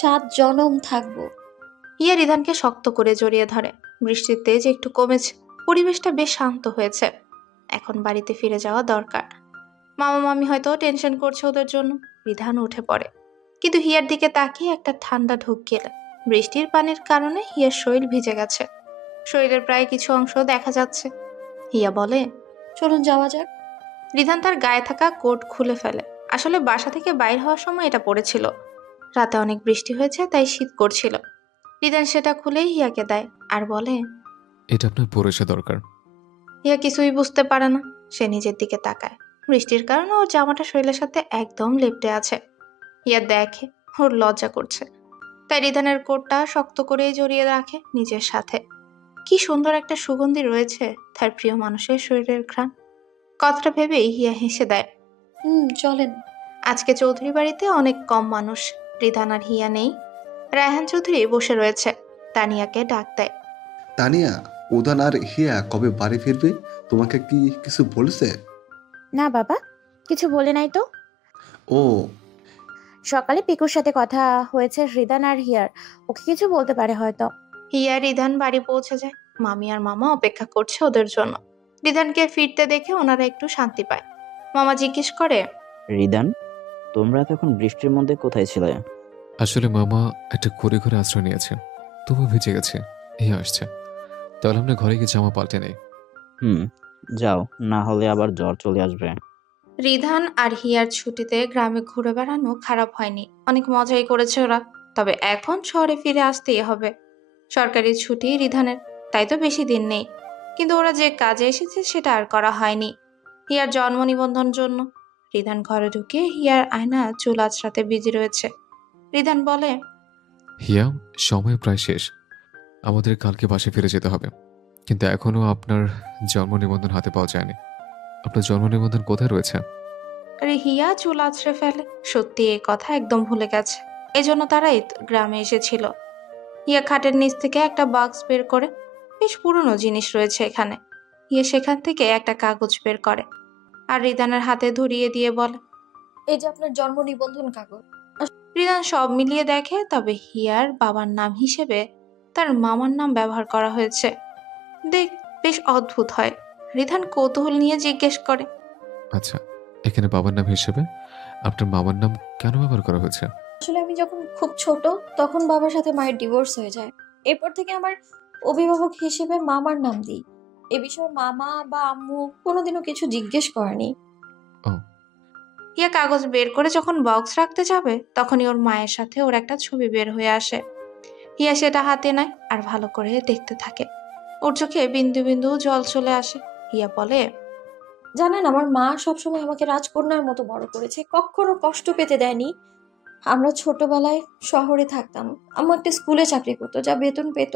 7 জনম থাকবো। হিয়া রিধানকে শক্ত করে জড়িয়ে ধরে। বৃষ্টির তেজ একটু কমেছে, পরিবেশটা বেশ শান্ত হয়েছে। এখন বাড়িতে ফিরে যাওয়া দরকার। মামা মামি হয়তো টেনশন করছে ওদের জন্য। রিধান উঠে পড়ে, কিন্তু হিয়ার দিকে তাকিয়ে একটা ঠান্ডা ঢোক গেলে বৃষ্টির পানির কারণে হিয়ার শরীর ভিজে গেছে, শরীরের প্রায় কিছু অংশ দেখা যাচ্ছে। হিয়া বলে, চলুন যাওয়া যাক। রিধান তার গায়ে থাকা কোট খুলে ফেলে। আসলে বাসা থেকে বাইর হওয়ার সময় এটা পড়েছিল। রাতে অনেক বৃষ্টি হয়েছে, তাই শীত করছিল। রিধান সেটা খুলেই হিয়াকে দেয় আর বলে, এটা আপনার পরে আসা দরকার। হিয়া কিছুই বুঝতে পারে না। সে নিজের দিকে তাকায়। বৃষ্টির কারণে ওর জামাটা শরীরের সাথে একদম লেপ্টে আছে। হিয়া দেখে ওর লজ্জা করছে, তাই রিধানের কোটটা শক্ত করেই জড়িয়ে রাখে নিজের সাথে। কি সুন্দর একটা সুগন্ধি রয়েছে তার প্রিয় মানুষের শরীরের ঘ্রাণ। কথাটা ভেবেই হিয়া হেসে দেয়। চলেন। আজকে চৌধুরী বাড়িতে অনেক কম মানুষ। রিধান আর হিয়া নেই। রায়হান চৌধুরী বসে রয়েছে। তানিয়াকে ডাক দেয়। তানিয়া, উদান আর হিয়া কবে বাড়ি ফিরবে? তোমাকে কি কিছু বলেছে? না বাবা, কিছু বলে নাই তো। ও, সকালে পিকুর সাথে কথা হয়েছে হৃদান আর হিয়ার, ওকে কিছু বলতে পারে হয়তো। হিয়া রিধান বাড়ি পৌঁছে যায়। মামি আর মামা অপেক্ষা করছে ওদের জন্য। রিধানকে ফিরতে দেখে ওনারা একটু শান্তি পায়। মামা জিজ্ঞেস করে, রিদান, তোমরা তখন বৃষ্টির মধ্যে কোথায় ছিলে? আসলে মামা একটা ঘরে ঘরে আশ্রয় নিয়েছে, তবু ভিজে গেছে। এই আসছে, তাহলে আমরা ঘরে গিয়ে জামা পাল্টে নেই। যাও, না হলে আবার জ্বর চলে আসবে। রিধান আর হিয়ার ছুটিতে গ্রামে ঘুরে বেড়ানো খারাপ হয়নি, অনেক মজাই করেছে ওরা। তবে এখন শহরে ফিরে আসতেই হবে। সরকারি ছুটি রিধানের, তাই তো বেশি দিন নেই। কিন্তু ওরা যে কাজে এসেছে সেটা আর করা হয়নি। হিয়ার জন্ম নিবন্ধন জন্য। রিধান ঘরে ঢুকে হিয়ার আয়না চুল আঁচড়াতে বিজি রয়েছে। রিধান বলে, হিয়া, সময় প্রায় শেষ, আমাদের কালকে বাসে ফিরে যেতে হবে। কিন্তু এখনো আপনার জন্ম নিবন্ধন হাতে পাওয়া যায়নি। আপনার জন্ম নিবন্ধন কোথায় রয়েছে? আরে হিয়া চুল আঁচড়ে ফেলে। সত্যি এই কথা একদম ভুলে গেছে। এজন্য তারাই গ্রামে এসেছিল। হিয়া খাটের নিচ থেকে একটা বাক্স বের করে। বেশ পুরনো জিনিস রয়েছে এখানে। হিয়া সেখান থেকে একটা কাগজ বের করে আর রিদানের হাতে ধরিয়ে দিয়ে বলে, এই যে আপনার জন্ম নিবন্ধন কাগজ। রিদান সব মিলিয়ে দেখে, তবে হিয়ার বাবার নাম হিসেবে তার মামার নাম ব্যবহার করা হয়েছে। দেখ, বেশ অদ্ভুত হয়। রিধান কৌতূহল নিয়ে জিজ্ঞেস করে, আচ্ছা, এখানে বাবার নাম হিসেবে আপনার মামার নাম কেন ব্যবহার করা হয়েছে? আসলে আমি যখন খুব ছোট তখন বাবার সাথে মায়ের ডিভোর্স হয়ে যায়। এরপর থেকে আমার অভিভাবক হিসেবে মামার নাম দিই। এ বিষয়ে মামা বা আম্মু কোনোদিনও কিছু জিজ্ঞেস করেনি। ও, হিয়া কাগজ বের করে যখন বক্স রাখতে যাবে, তখনই ওর মায়ের সাথে ওর একটা ছবি বের হয়ে আসে। হিয়া সেটা হাতে নেয় আর ভালো করে দেখতে থাকে। ওর চোখে বিন্দু বিন্দু জল চলে আসে। হিয়া বলে, জানেন, আমার মা সবসময় আমাকে রাজকন্যার মতো বড় করেছে, কখনো কষ্ট পেতে দেয়নি। আমরা ছোটবেলায় শহরে থাকতাম। আম্মু একটা স্কুলে চাকরি করতো, যা বেতন পেত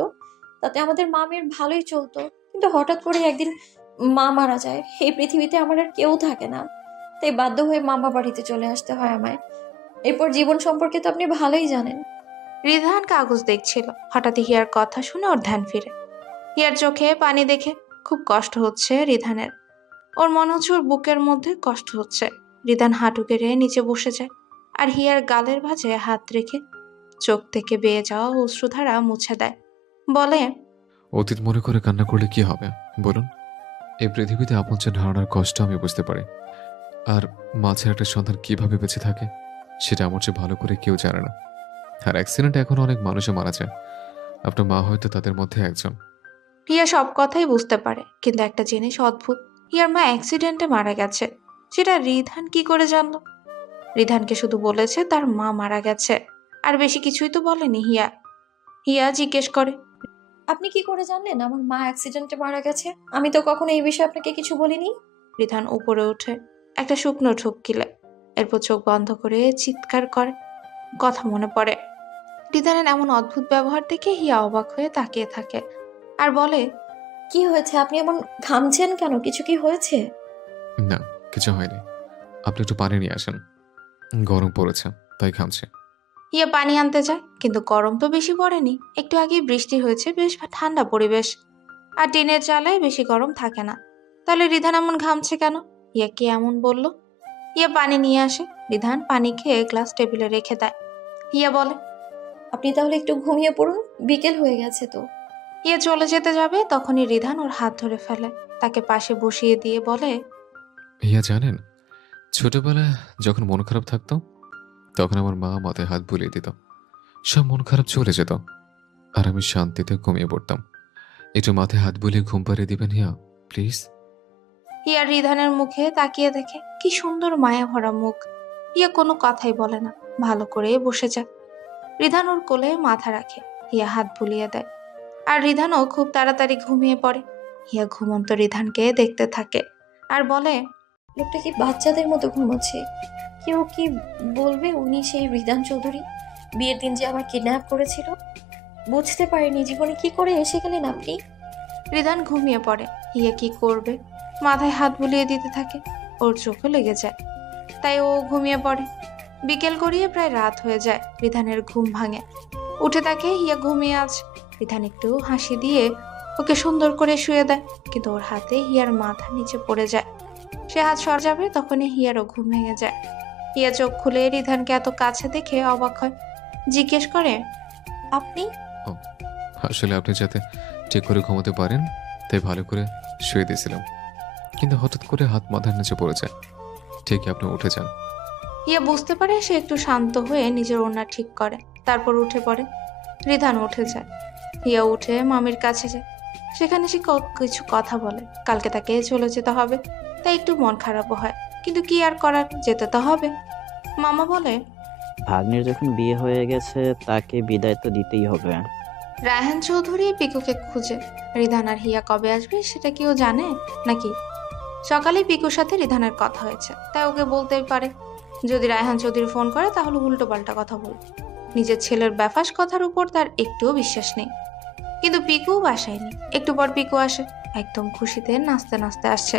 তাতে আমাদের মামের ভালোই চলতো। কিন্তু হঠাৎ করে একদিন মা মারা যায়। এই পৃথিবীতে আমার আর কেউ থাকে না, তাই বাধ্য হয়ে মামা বাড়িতে চলে আসতে হয় আমায়। এরপর জীবন সম্পর্কে তো আপনি ভালোই জানেন। রিধান কাগজ দেখছিল। হঠাৎ হিয়ার কথা শুনে ওর ধ্যান ফিরে। হিয়ার চোখে পানি দেখে খুব কষ্ট হচ্ছে রিধানের। ওর মনে হচ্ছে ওর বুকের মধ্যে কষ্ট হচ্ছে। রিধান হাঁটু গেড়ে নিচে বসে যায় আর হিয়ার গালের ভাঁজে হাত রেখে চোখ থেকে বেয়ে যাওয়া অশ্রুধারা মুছে দেয়। বলে, অতীত মনে করে কান্না করলে কি হবে বলুন? এই পৃথিবীতে আপনজন হারানোর কষ্ট আমি বুঝতে পারি। আর মাছের একটা সন্তান কিভাবে বেঁচে থাকে সেটা আমার চেয়ে ভালো করে কেউ জানে না। আর অ্যাক্সিডেন্ট এখন অনেক মানুষে মারা যায়। আপনার মা হয়তো তাদের মধ্যে একজন। হিয়া সব কথাই বুঝতে পারে, কিন্তু একটা জিনিস অদ্ভুত। হিয়ার মা অ্যাক্সিডেন্টে মারা গেছে, সেটা রিধান কি করে জানলো? রিধানকে শুধু বলেছে তার মা মারা গেছে, আর বেশি কিছুই তো বলেনি হিয়া। হিয়া জিজ্ঞেস করে, আপনি কি করে জানলেন আমার মা অ্যাক্সিডেন্টে মারা গেছে? আমি তো কখনো এই বিষয়ে আপনাকে কিছু বলিনি। রিধান উপরে উঠে একটা শুকনো ঢোক গিলে, এরপর চোখ বন্ধ করে চিৎকার করে। কথা মনে পড়ে। রিধানের এমন অদ্ভুত ব্যবহার দেখে হিয়া অবাক হয়ে তাকিয়ে থাকে আর বলে, কি হয়েছে? আপনি এমন ঘামছেন কেন? কিছু কি হয়েছে? না, কিছু হয়নি। আপনি একটু পানি নিয়ে আসেন, গরম পড়েছে তাই ঘামছে। হিয়া পানি আনতে যায়, কিন্তু গরম তো বেশি পড়েনি। একটু আগে বৃষ্টি হয়েছে, বেশ ঠান্ডা পরিবেশ। আর টিনের চালায় বেশি গরম থাকে না। তাহলে রিধান এমন ঘামছে কেন? হিয়া কে এমন বলল? হিয়া পানি নিয়ে আসে। রিধান পানি খেয়ে গ্লাস টেবিলে রেখে দেয়। হিয়া বলে, আপনি তাহলে একটু ঘুমিয়ে পড়ুন, বিকেল হয়ে গেছে তো। হিয়া চলে যেতে যাবে, তখনই রিধান ওর হাত ধরে ফেলে। তাকে পাশে বসিয়ে দিয়ে বলে, হিয়া জানেন, ছোটবেলায় যখন মন খারাপ থাকতো তখন আমার মা মাথায় হাত বুলিয়ে দিত, সব মন খারাপ চলে যেত। আর আমি শান্তিতে ঘুমিয়ে পড়তাম। একটু মাথায় হাত বুলিয়ে ঘুম পাড়িয়ে দিবেন হিয়া, প্লিজ। হিয়া রিধানের মুখে তাকিয়ে দেখে কি সুন্দর মায়া ভরা মুখ। হিয়া কোনো কথাই বলে না, ভালো করে বসে যায়। রিধান ওর কোলে মাথা রাখে, হিয়া হাত বুলিয়ে দেয়। আর রিধানও খুব তাড়াতাড়ি ঘুমিয়ে পড়ে। হিয়া ঘুমন্ত রিধানকে দেখতে থাকে আর বলে, লোকটা কি বাচ্চাদের মতো ঘুমোচ্ছে? কেউ কি বলবে উনি সেই রিদান চৌধুরী বিয়ের দিন যে আমার কিডন্যাপ করেছিল? বুঝতে পারিনি জীবনে কি করে এসে গেলেন আপনি। রিধান ঘুমিয়ে পড়ে। হিয়া কি করবে, মাথায় হাত বুলিয়ে দিতে থাকে। ওর চোখে লেগে যায়, তাই ও ঘুমিয়ে পড়ে। বিকেল গড়িয়ে প্রায় রাত হয়ে যায়। রিধানের ঘুম ভাঙে, উঠে দেখে হিয়া ঘুমিয়ে আছে। রিধান একটু হাসি দিয়ে ওকে সুন্দর করে শুয়ে দেয়, কিন্তু ওর হাতে হিয়ার মাথা নিচে পড়ে যায়। সে হাত সর যাবে, তখনই হিয়ারও ঘুম ভেঙে যায়। হিয়া চোখ খুলে রিধানকে এত কাছে দেখে অবাক হয়, জিজ্ঞেস করে, আপনি? আসলে আপনি যাতে ঠিক করে ঘুমাতে পারেন তাই ভালো করে শুয়ে দিয়েছিলাম, কিন্তু হঠাৎ করে হাত মাথার নিচে পড়ে যায়। ঠিকই আপনি উঠে যান। হিয়া বুঝতে পারে সে একটু শান্ত হয়ে নিজের ওড়না ঠিক করে, তারপর উঠে পড়ে। রিধান উঠে যায়। হিয়া উঠে মামির কাছে যায়। সেখানে সে কিছু কথা বলে। কালকে তাকে চলে যেতে হবে, তাই একটু মন খারাপও হয়, কিন্তু কি আর করার, যেতে তো হবে। মামা বলে, ভাগ্নের যখন বিয়ে হয়ে গেছে তাকে বিদায় তো দিতেই হবে। রায়হান চৌধুরী পিকুকে খুঁজে। রিধান আর হিয়া কবে আসবে সেটা কি ও জানে নাকি? সকালে পিকুর সাথে রিধানের কথা হয়েছে, তাই ওকে বলতেই পারে। যদি রায়হান চৌধুরী ফোন করে তাহলে উল্টো পাল্টা কথা বলবে। নিজের ছেলের ব্যাফাস কথার উপর তার একটুও বিশ্বাস নেই। কিন্তু পিকু বাসায় নেই। একটু পর পিকু আসে, একদম খুশিতে নাচতে নাচতে আসছে।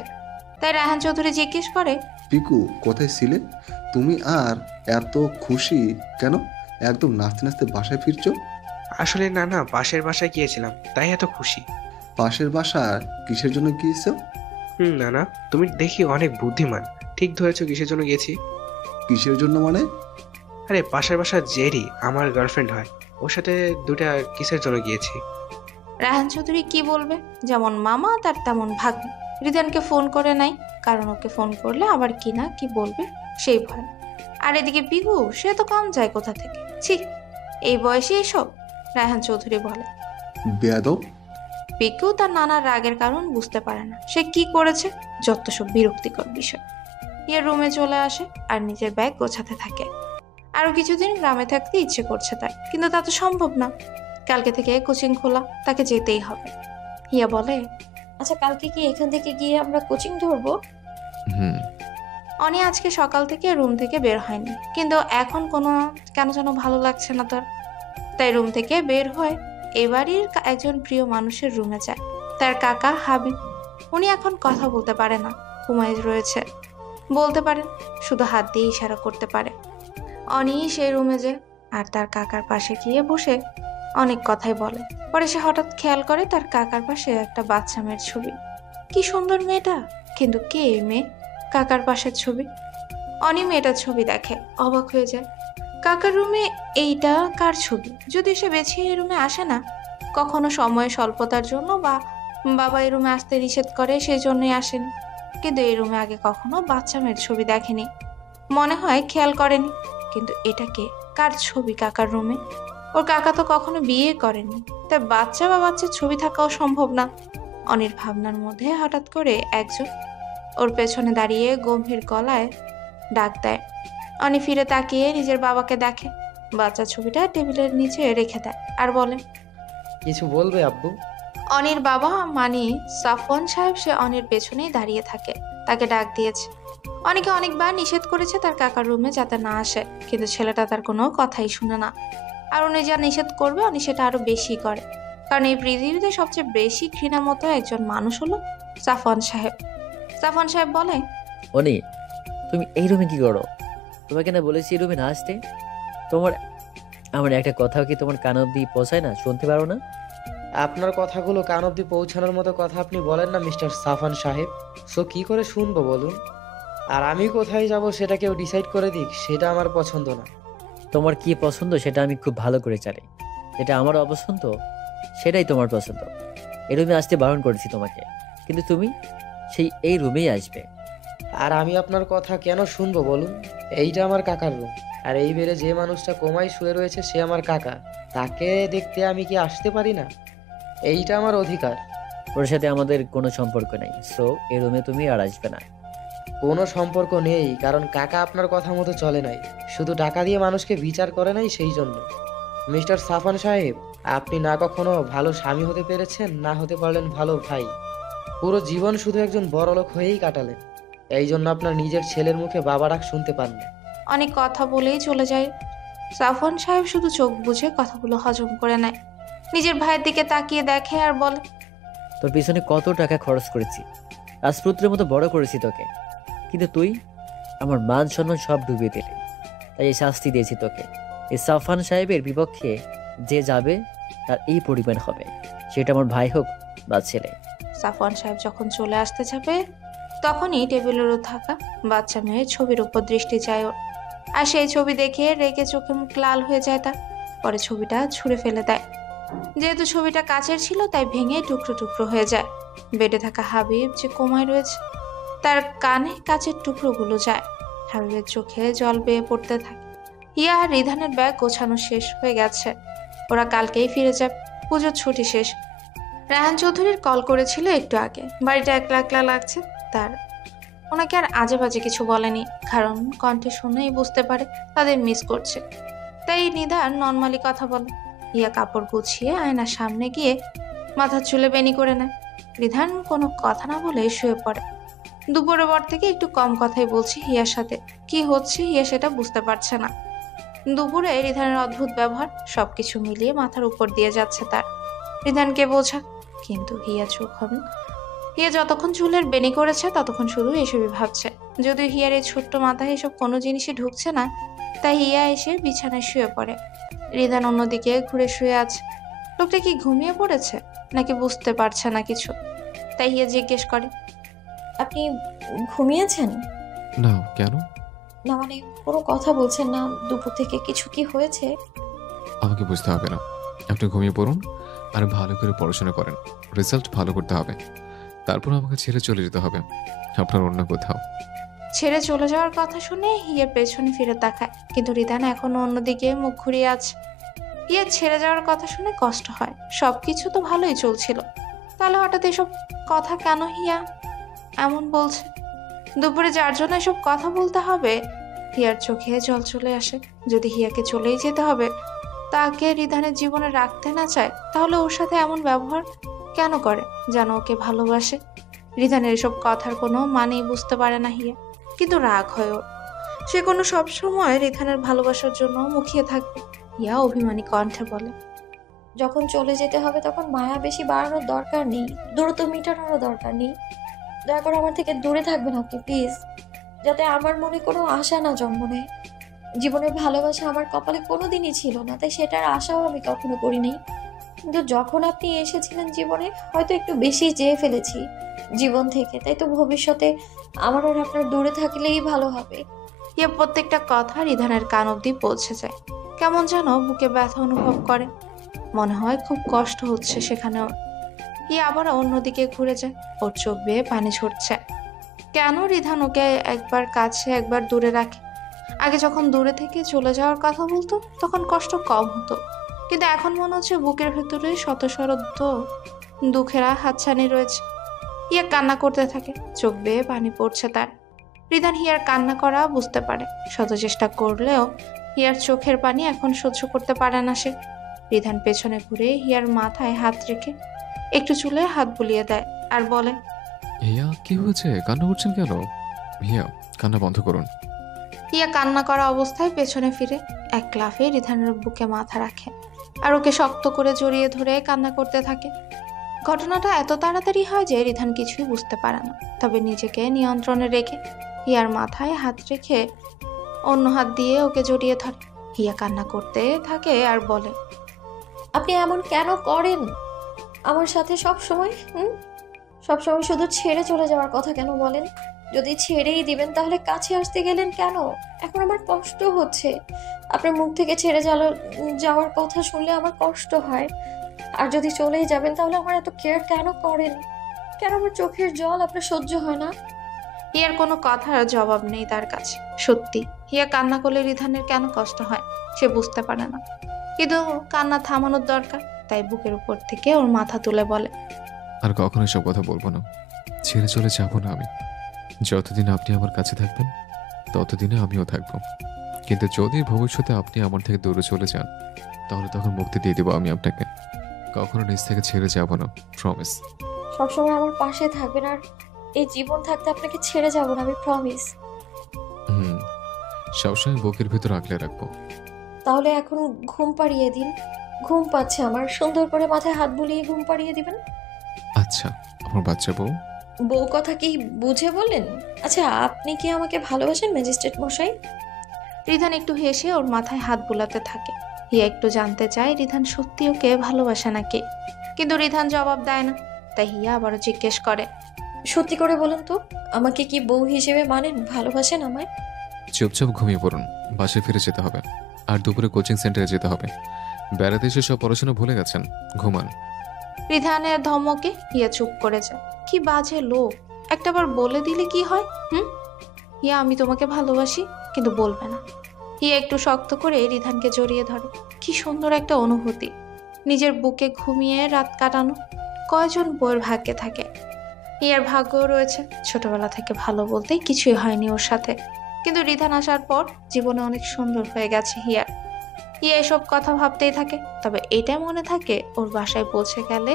তাই রায়হান চৌধুরী জিজ্ঞেস করে, পিকু কোথায় ছিলে তুমি, আর এত খুশি কেন? একদম নাচতে নাচতে বাসায় ফিরছো? আসলে না না, পাশের বাসায় গিয়েছিলাম, তাই এত খুশি। পাশের বাসায় কিসের জন্য গিয়েছো? না না, তুমি দেখি অনেক বুদ্ধিমান। ঠিক ধরেছো কিসের জন্য গেছি। কিসের জন্য মানে? আরে পাশের বাসার জেরি আমার গার্লফ্রেন্ড হয়, ওর সাথে দুটা কিসের জন্য গিয়েছি। রায়হান চৌধুরী কি বলবে, যেমন মামা তার তেমন ভাগ্নে। রিধানকে ফোন করে নাই, কারণ ওকে ফোন করলে আবার কি না কি বলবে সেই ভয়। আর এদিকে পিকু, সে তো কম যায় কোথা থেকে, ছি, এই বয়সে এসব। রায়হান চৌধুরী বলে। বেয়াদব। পিকু তার নানার রাগের কারণ বুঝতে পারে না, সে কি করেছে, যত সব বিরক্তিকর বিষয়। ইয়ে রুমে চলে আসে আর নিজের ব্যাগ গোছাতে থাকে। আরো কিছুদিন গ্রামে থাকতে ইচ্ছে করছে তার, কিন্তু তা তো সম্ভব না। কালকে থেকে কোচিং খোলা, তাকে যেতেই হবে। হিয়া বলে, আচ্ছা কালকে কি এখান থেকে গিয়ে আমরা কোচিং ধরবো? হুম। অনি আজকে সকাল থেকে রুম থেকে বের হয়নি, কিন্তু এখন কোনো কেন যেন ভালো লাগছে না তার। তাই রুম থেকে বের হয় এ বাড়ির একজন প্রিয় মানুষের রুমে যায়, তার কাকা হাবিব। উনি এখন কথা বলতে পারে না, ঘুমায় রয়েছে। বলতে পারেন, শুধু হাত দিয়ে ইশারা করতে পারে। অনি সেই রুমে যায় আর তার কাকার পাশে গিয়ে বসে অনেক কথাই বলে। পরে সে হঠাৎ খেয়াল করে তার কাকার পাশে একটা বাচ্চা মেয়ের ছবি। কি সুন্দর মেয়েটা, কিন্তু কে এই মেয়ে? কাকার পাশের ছবি। অনি মেয়েটার ছবি দেখে, অবাক হয়ে যায়। কাকার রুমে এইটা কার ছবি? যদি সে বেছে এই রুমে আসে না, কখনো সময় স্বল্পতার জন্য বা বাবা এই রুমে আসতে নিষেধ করে সেই জন্যই আসেনি, কিন্তু এই রুমে আগে কখনো বাচ্চা মেয়ের ছবি দেখেনি, মনে হয় খেয়াল করেনি। কিন্তু এটা কে, কার ছবি কাকার রুমে? ওর কাকা তো কখনো বিয়ে করেনি, তাই বাচ্চা বা বাচ্চার ছবি থাকাও সম্ভব না। অনির ভাবনার মধ্যে হঠাৎ করে একজন ওর পেছনে দাঁড়িয়ে গম্ভীর গলায় ডাক দেয়। অনি ফিরে তাকিয়ে নিজের বাবাকে দেখে। বাচ্চা ছবিটা টেবিলের নিচে রেখে দেয় আর বলে, কিছু বলবে আব্বু? অনির বাবা মানে সাফওয়ান সাহেব, সে অনির পেছনেই দাঁড়িয়ে থাকে, তাকে ডাক দিয়েছে। অনেকে অনেকবার নিষেধ করেছে তার কাকার রুমে যাতে না আসে, কিন্তু ছেলেটা তার কোনো কথাই শুনে না। আর উনি যা নিষেধ করবে উনি সেটা আরো বেশি করে, কারণ এই পৃথিবীতে সবচেয়ে বেশি ঘৃণা মতো একজন মানুষ হলো সাফওয়ান সাহেব। সাফওয়ান সাহেব বলে, অনি, তুমি এই রুমে কি করো? তোমাকে না বলেছি এই রুমে না আসতে? তোমার আমার একটা কথাও কি তোমার কান অব্দি পৌঁছায় না? শুনতে পারো না? আপনার কথাগুলো কান অব্দি পৌঁছানোর মতো কথা আপনি বলেন না মিস্টার সাফান সাহেব। সো কি করে শুনবো বলুন? আর আমি কোথায় যাব সেটা কেউ ডিসাইড করে দিক, সেটা আমার পছন্দ না। তোমার কি পছন্দ সেটা আমি খুব ভালো করে জানি। যেটা আমার অপছন্দ সেটাই তোমার পছন্দ। এই রুমে আসতে বারণ করেছি তোমাকে, কিন্তু তুমি এই রুমেই আসবে। আর আমি আপনার কথা কেন শুনবো বলুন? এইটা আমার কাকার রুম, আর এই বেড়ে যে মানুষটা কোমায় শুয়ে রয়েছে সে আমার কাকা। তাকে দেখতে আমি কি আসতে পারি না? এইটা আমার অধিকার। ওর সাথে আমাদের কোনো সম্পর্ক নেই, সো এই রুমে তুমি আর আসবে না। কোনো সম্পর্ক নেই, কারণ কাকা আপনার কথা মতো চলে নাই, শুধু টাকা দিয়ে মানুষকে বিচার করে নাই, সেই জন্য। মিস্টার সাফান সাহেব, আপনি না কখনো ভালো স্বামী হতে পেরেছেন, না হতে পারলেন ভালো ভাই। পুরো জীবন শুধু একজন বড়লোক হয়েই কাটালেন। এই জন্য আপনার নিজের ছেলের মুখে বাবা ডাক শুনতে পান না। অনেক কথা বলেই চলে যায়। সাফওয়ান সাহেব শুধু চোখ বুজে কথাগুলো হজম করে নেয়। নিজের ভাইয়ের দিকে তাকিয়ে দেখে আর বলে, তোর পিছনে কত টাকা খরচ করেছি, রাজপুত্রের মতো বড় করেছি তোকে, কিন্তু তুই আমার মান সম্মান সব ডুবিয়ে দিলি। তাই এই শাস্তি দিয়েছি তোকে। এই সাফান সাহেবের বিপক্ষে যে যাবে তার এই পরিমাণ হবে, সেটা আমার ভাই হোক বা ছেলে। সাফওয়ান সাহেব যখন চলে আসতে যাবে তখনই টেবিলেরও থাকা বাচ্চা মেয়ের ছবির উপর দৃষ্টি যায় ওর। আর সেই ছবি দেখে রেগে চোখে মুখ লাল হয়ে যায় তার। পরে ছবিটা ছুঁড়ে ফেলে দেয়। যেহেতু ছবিটা কাচের ছিল তাই ভেঙে টুকরো টুকরো হয়ে যায়। বেডে থাকা হাবিব যে কোমায় রয়েছে, তার কানে কাচের টুকরোগুলো যায়। হাবিবের চোখে জল বেয়ে পড়তে থাকে। হিয়া আর রিধানের ব্যাগ গোছানো শেষ হয়ে গেছে, ওরা কালকেই ফিরে যাবে, পুজোর ছুটি শেষ। রায়হান চৌধুরীর কল করেছিল একটু আগে, বাড়িটা একলা একলা লাগছে তার। ওনাকে আর আজে বাজে কিছু বলেনি, কারণ কণ্ঠে শুনেই বুঝতে পারে তাদের মিস করছে। তাই নিদার নর্মালি কথা বলে। হিয়া কাপড় গুছিয়ে আয়নার সামনে গিয়ে মাথার চুলে বেনি করে নেয়। রিধান কোনো কথা না বলে শুয়ে পড়ে। দুপুরের পর থেকে একটু কম কথাই বলছি হিয়ার সাথে। কি হচ্ছে হিয়া সেটা বুঝতে পারছে না। দুপুরে রিধানের অদ্ভুত ব্যবহার সবকিছু মিলিয়ে মাথার উপর দিয়ে যাচ্ছে তার। রিধানকে বোঝা, কিন্তু হিয়া যতক্ষণ চুলের বেনি করেছে ততক্ষণ শুধু এসবই ভাবছে। যদিও হিয়ার এই ছোট্ট মাথায় এসব কোনো জিনিসই ঢুকছে না, তাই হিয়া এসে বিছানায় শুয়ে পড়ে। রিধান অন্যদিকে ঘুরে শুয়ে আছে। লোকটা কি ঘুমিয়ে পড়েছে নাকি বুঝতে পারছে না কিছু, তাই হিয়া জিজ্ঞেস করে, আপনি ঘুমিয়েছেন? না, কেন? না মানে কোনো কথা বলছেন না, দুপুর থেকে কিছু কি হয়েছে? আমাকে বুঝতে হবে না, আপনি ঘুমিয়ে পড়ুন আর ভালো করে পড়াশোনা করেন। রেজাল্ট ভালো করতে হবে, তারপর আমাকে ছেড়ে চলে যেতে হবে আপনার অন্য কোথাও। ছেড়ে চলে যাওয়ার কথা শুনে হিয়ার পেছনে ফিরে তাকায়, কিন্তু রিধান এখনো অন্যদিকে মুখ ঘুরিয়ে আছে। হিয়ার ছেড়ে যাওয়ার কথা শুনে কষ্ট হয়। সবকিছু তো ভালোই চলছিল, তাহলে হঠাৎ এসব কথা কেন হিয়া এমন বলছে? দুপুরে যার জন্য এসব কথা বলতে হবে? হিয়ার চোখে জল চলে আসে। যদি হিয়াকে চলেই যেতে হবে, তাকে রিধানের জীবনে রাখতে না চায়, তাহলে ওর সাথে এমন ব্যবহার কেন করে যেন ওকে ভালোবাসে? রিধানের এসব কথার কোনো মানেই বুঝতে পারে না হিয়া, কিন্তু রাগ হয় ওর। সে কোনো সবসময় রিধানের ভালোবাসার জন্য মুখিয়ে থাকবে। হিয়া অভিমানী কণ্ঠে বলে, যখন চলে যেতে হবে তখন মায়া বেশি বাড়ানোর দরকার নেই, দূরত্ব মেটানোরও দরকার নেই। দয়া করে আমার থেকে দূরে থাকবেন আপনি প্লিজ, যাতে আমার মনে কোনো আশা না জন্ম নেয়। জীবনের ভালোবাসা আমার কপালে কোনোদিনই ছিল না, তাই সেটার আশাও আমি কখনো করিনি। কিন্তু যখন আপনি এসেছিলেন জীবনে, হয়তো একটু বেশি চেয়ে ফেলেছি জীবন থেকে, তাই তো ভবিষ্যতে আমার আর আপনার দূরে থাকলেই ভালো হবে। হিয়া প্রত্যেকটা কথা রিধানের কান অব্দি পৌঁছে যায়। কেমন যেন বুকে ব্যথা অনুভব করে, মনে হয় খুব কষ্ট হচ্ছে সেখানেও। হিয়া আবার অন্যদিকে ঘুরে যায়, ওর চোখ বেয়ে পানি ঝরছে। কেন রিধান ওকে একবার কাছে একবার দূরে রাখে? আগে যখন দূরে থেকে চলে যাওয়ার কথা বলতো তখন কষ্ট কম হতো, কিন্তু এখন মনে হচ্ছে বুকের ভেতরে শত শরদ্ধ দুঃখেরা হাতছানি রয়েছে। হিয়া কান্না করতে থাকে, চোখ বেয়ে পানি পড়ছে তার। রিধান হিয়ার কান্না করা বুঝতে পারে, শত চেষ্টা করলেও হিয়ার চোখের পানি এখন সহ্য করতে পারে না সে। রিধান পেছনে ঘুরে হিয়ার মাথায় হাত রেখে একটু চুলে হাত বুলিয়ে দেয় আর বলে, হিয়া, কি হয়েছে? কান্না করছেন কেন? হিয়া, কান্না বন্ধ করুন। হিয়া কান্না করা অবস্থায় পেছনে ফিরে এক লাফে রিধানের বুকে মাথা রাখে আর ওকে শক্ত করে জড়িয়ে ধরে কান্না করতে থাকে। ঘটনাটা এত তাড়াতাড়ি হয় যে রিধান কিছুই বুঝতে পারে না, তবে নিজেকে নিয়ন্ত্রণে রেখে হিয়ার মাথায় হাত রেখে অন্য হাত দিয়ে ওকে জড়িয়ে ধরে। হিয়া কান্না করতে থাকে আর বলে, আপনি এমন কেন করেন আমার সাথে সব সময়? সবসময় শুধু ছেড়ে চলে যাওয়ার কথা কেন বলেন? যদি ছেড়েই দিবেন তাহলে কাছে আসতে গেলেন কেন? এখন আমার কষ্ট হচ্ছে। আপনার মুখ থেকে ছেড়ে যাওয়ার কথা শুনলে আমার কষ্ট হয়। আর যদি চলেই যাবেন তাহলে আমার এত কেয়ার কেন করেন? কেন আমার চোখের জল আপনার সহ্য হয় না? হিয়ার কোনো কথার জবাব নেই তার কাছে। সত্যি হিয়া কান্না করলে রিধানের কেন কষ্ট হয় সে বুঝতে পারে না। কিন্তু কান্না থামানোর দরকার, তাই বুকের উপর থেকে ওর মাথা তুলে বলে, আর কখনো এসব কথা বলবো না। ছেড়ে চলে যাবো না আমি। যতদিন আপনি আমার কাছে থাকবেন ততদিনে আমিও থাকবো। কিন্তু যদি ভবিষ্যতে আপনি আমার থেকে দূরে চলে যান, তাহলে তখন মুক্তি দিয়ে দেবো আমি আপনাকে। কখনো নিজ থেকে ছেড়ে যাবো না, প্রমিস। সবসময় আমার পাশে থাকবেন, আর এই জীবন থাকতে আপনাকে ছেড়ে যাব না, আমি প্রমিস। হুম, সবসময় বুকের ভিতর আগলে রাখবো। তাহলে এখন ঘুম পাড়িয়ে দিন। ঘুম পাচ্ছে আমার, সুন্দর করে মাথায় হাত বুলিয়ে ঘুম পাড়িয়ে দিবেন। আচ্ছা, আমার বাচ্চা বউ। বউ কথা কি বুঝে বললেন? আচ্ছা, আপনি কি আমাকে ভালোবাসেন ম্যাজিস্ট্রেট মশাই? রিধান একটু হেসে ওর মাথায় হাত বুলাতে থাকে। হিয়া একটু জানতে চায় রিধান সত্যি ওকে ভালোবাসে নাকি, কিন্তু রিধান জবাব দেয় না। তাই হিয়া আবারও জিজ্ঞেস করে, সত্যি করে বলুন তো, আমাকে কি বউ হিসেবে মানেন, ভালোবাসেন আমায়? চুপচাপ ঘুমিয়ে পড়ুন, বাসায় ফিরে যেতে হবে। আর দুপুরে কোচিং সেন্টারে যেতে হবে। বেড়াতে এসে সব পড়াশোনা ভুলে গেছেন, ঘুমান। রিধানের ধমকে হিয়া চুপ করে যায়। কি বাজে লোক, একটাবার বলে দিলে কি হয়? হিয়া, আমি তোমাকে ভালোবাসি, কিন্তু বলবে না। হিয়া একটু শক্ত করে রিধানকে জড়িয়ে ধরে। কি সুন্দর একটা অনুভূতি, নিজের বুকে ঘুমিয়ে রাত কাটানো। কয়জন বউয়ের ভাগ্যে থাকে? হিয়ার ভাগ্যও রয়েছে। ছোটবেলা থেকে ভালো বলতে কিছুই হয়নি ওর সাথে, কিন্তু রিধান আসার পর জীবনে অনেক সুন্দর হয়ে গেছে হিয়া। হিয়া এসব কথা ভাবতেই থাকে। তবে এটা মনে থাকে, ওর বাসায় পৌঁছে গেলে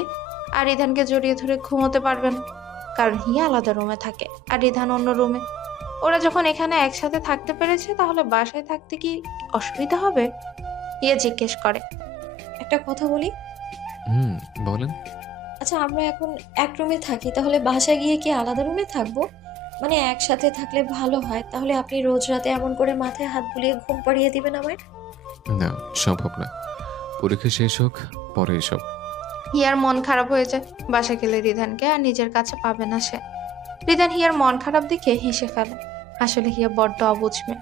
আর রিধানকে জড়িয়ে ধরে ঘুমোতে পারবে না, কারণ হিয়া আলাদা রুমে থাকে আর রিধান অন্য রুমে। ওরা যখন এখানে একসাথে থাকতে পেরেছে, তাহলে বাসায় থাকতে কি অসুবিধা হবে? হিয়া জিজ্ঞেস করে, একটা কথা বলি। বলেন। আচ্ছা, আমরা এখন এক রুমে থাকি, তাহলে বাসায় গিয়ে কি আলাদা রুমে থাকবো? মানে একসাথে থাকলে ভালো হয়। তাহলে আপনি রোজ রাতে এমন করে মাথায় হাত বুলিয়ে ঘুম পাড়িয়ে দিবেন আমায়? না, সম্ভব না। পরীক্ষা শেষ হোক, পরে এসব। হিয়ার মন খারাপ হয়ে যায়। বাসা গেলে রিধানকে আর নিজের কাছে পাবে না সে। রিধান হিয়ার মন খারাপ দেখে হেসে ফেলে। আসলে হিয়া বড্ড অবুঝ মেয়ে,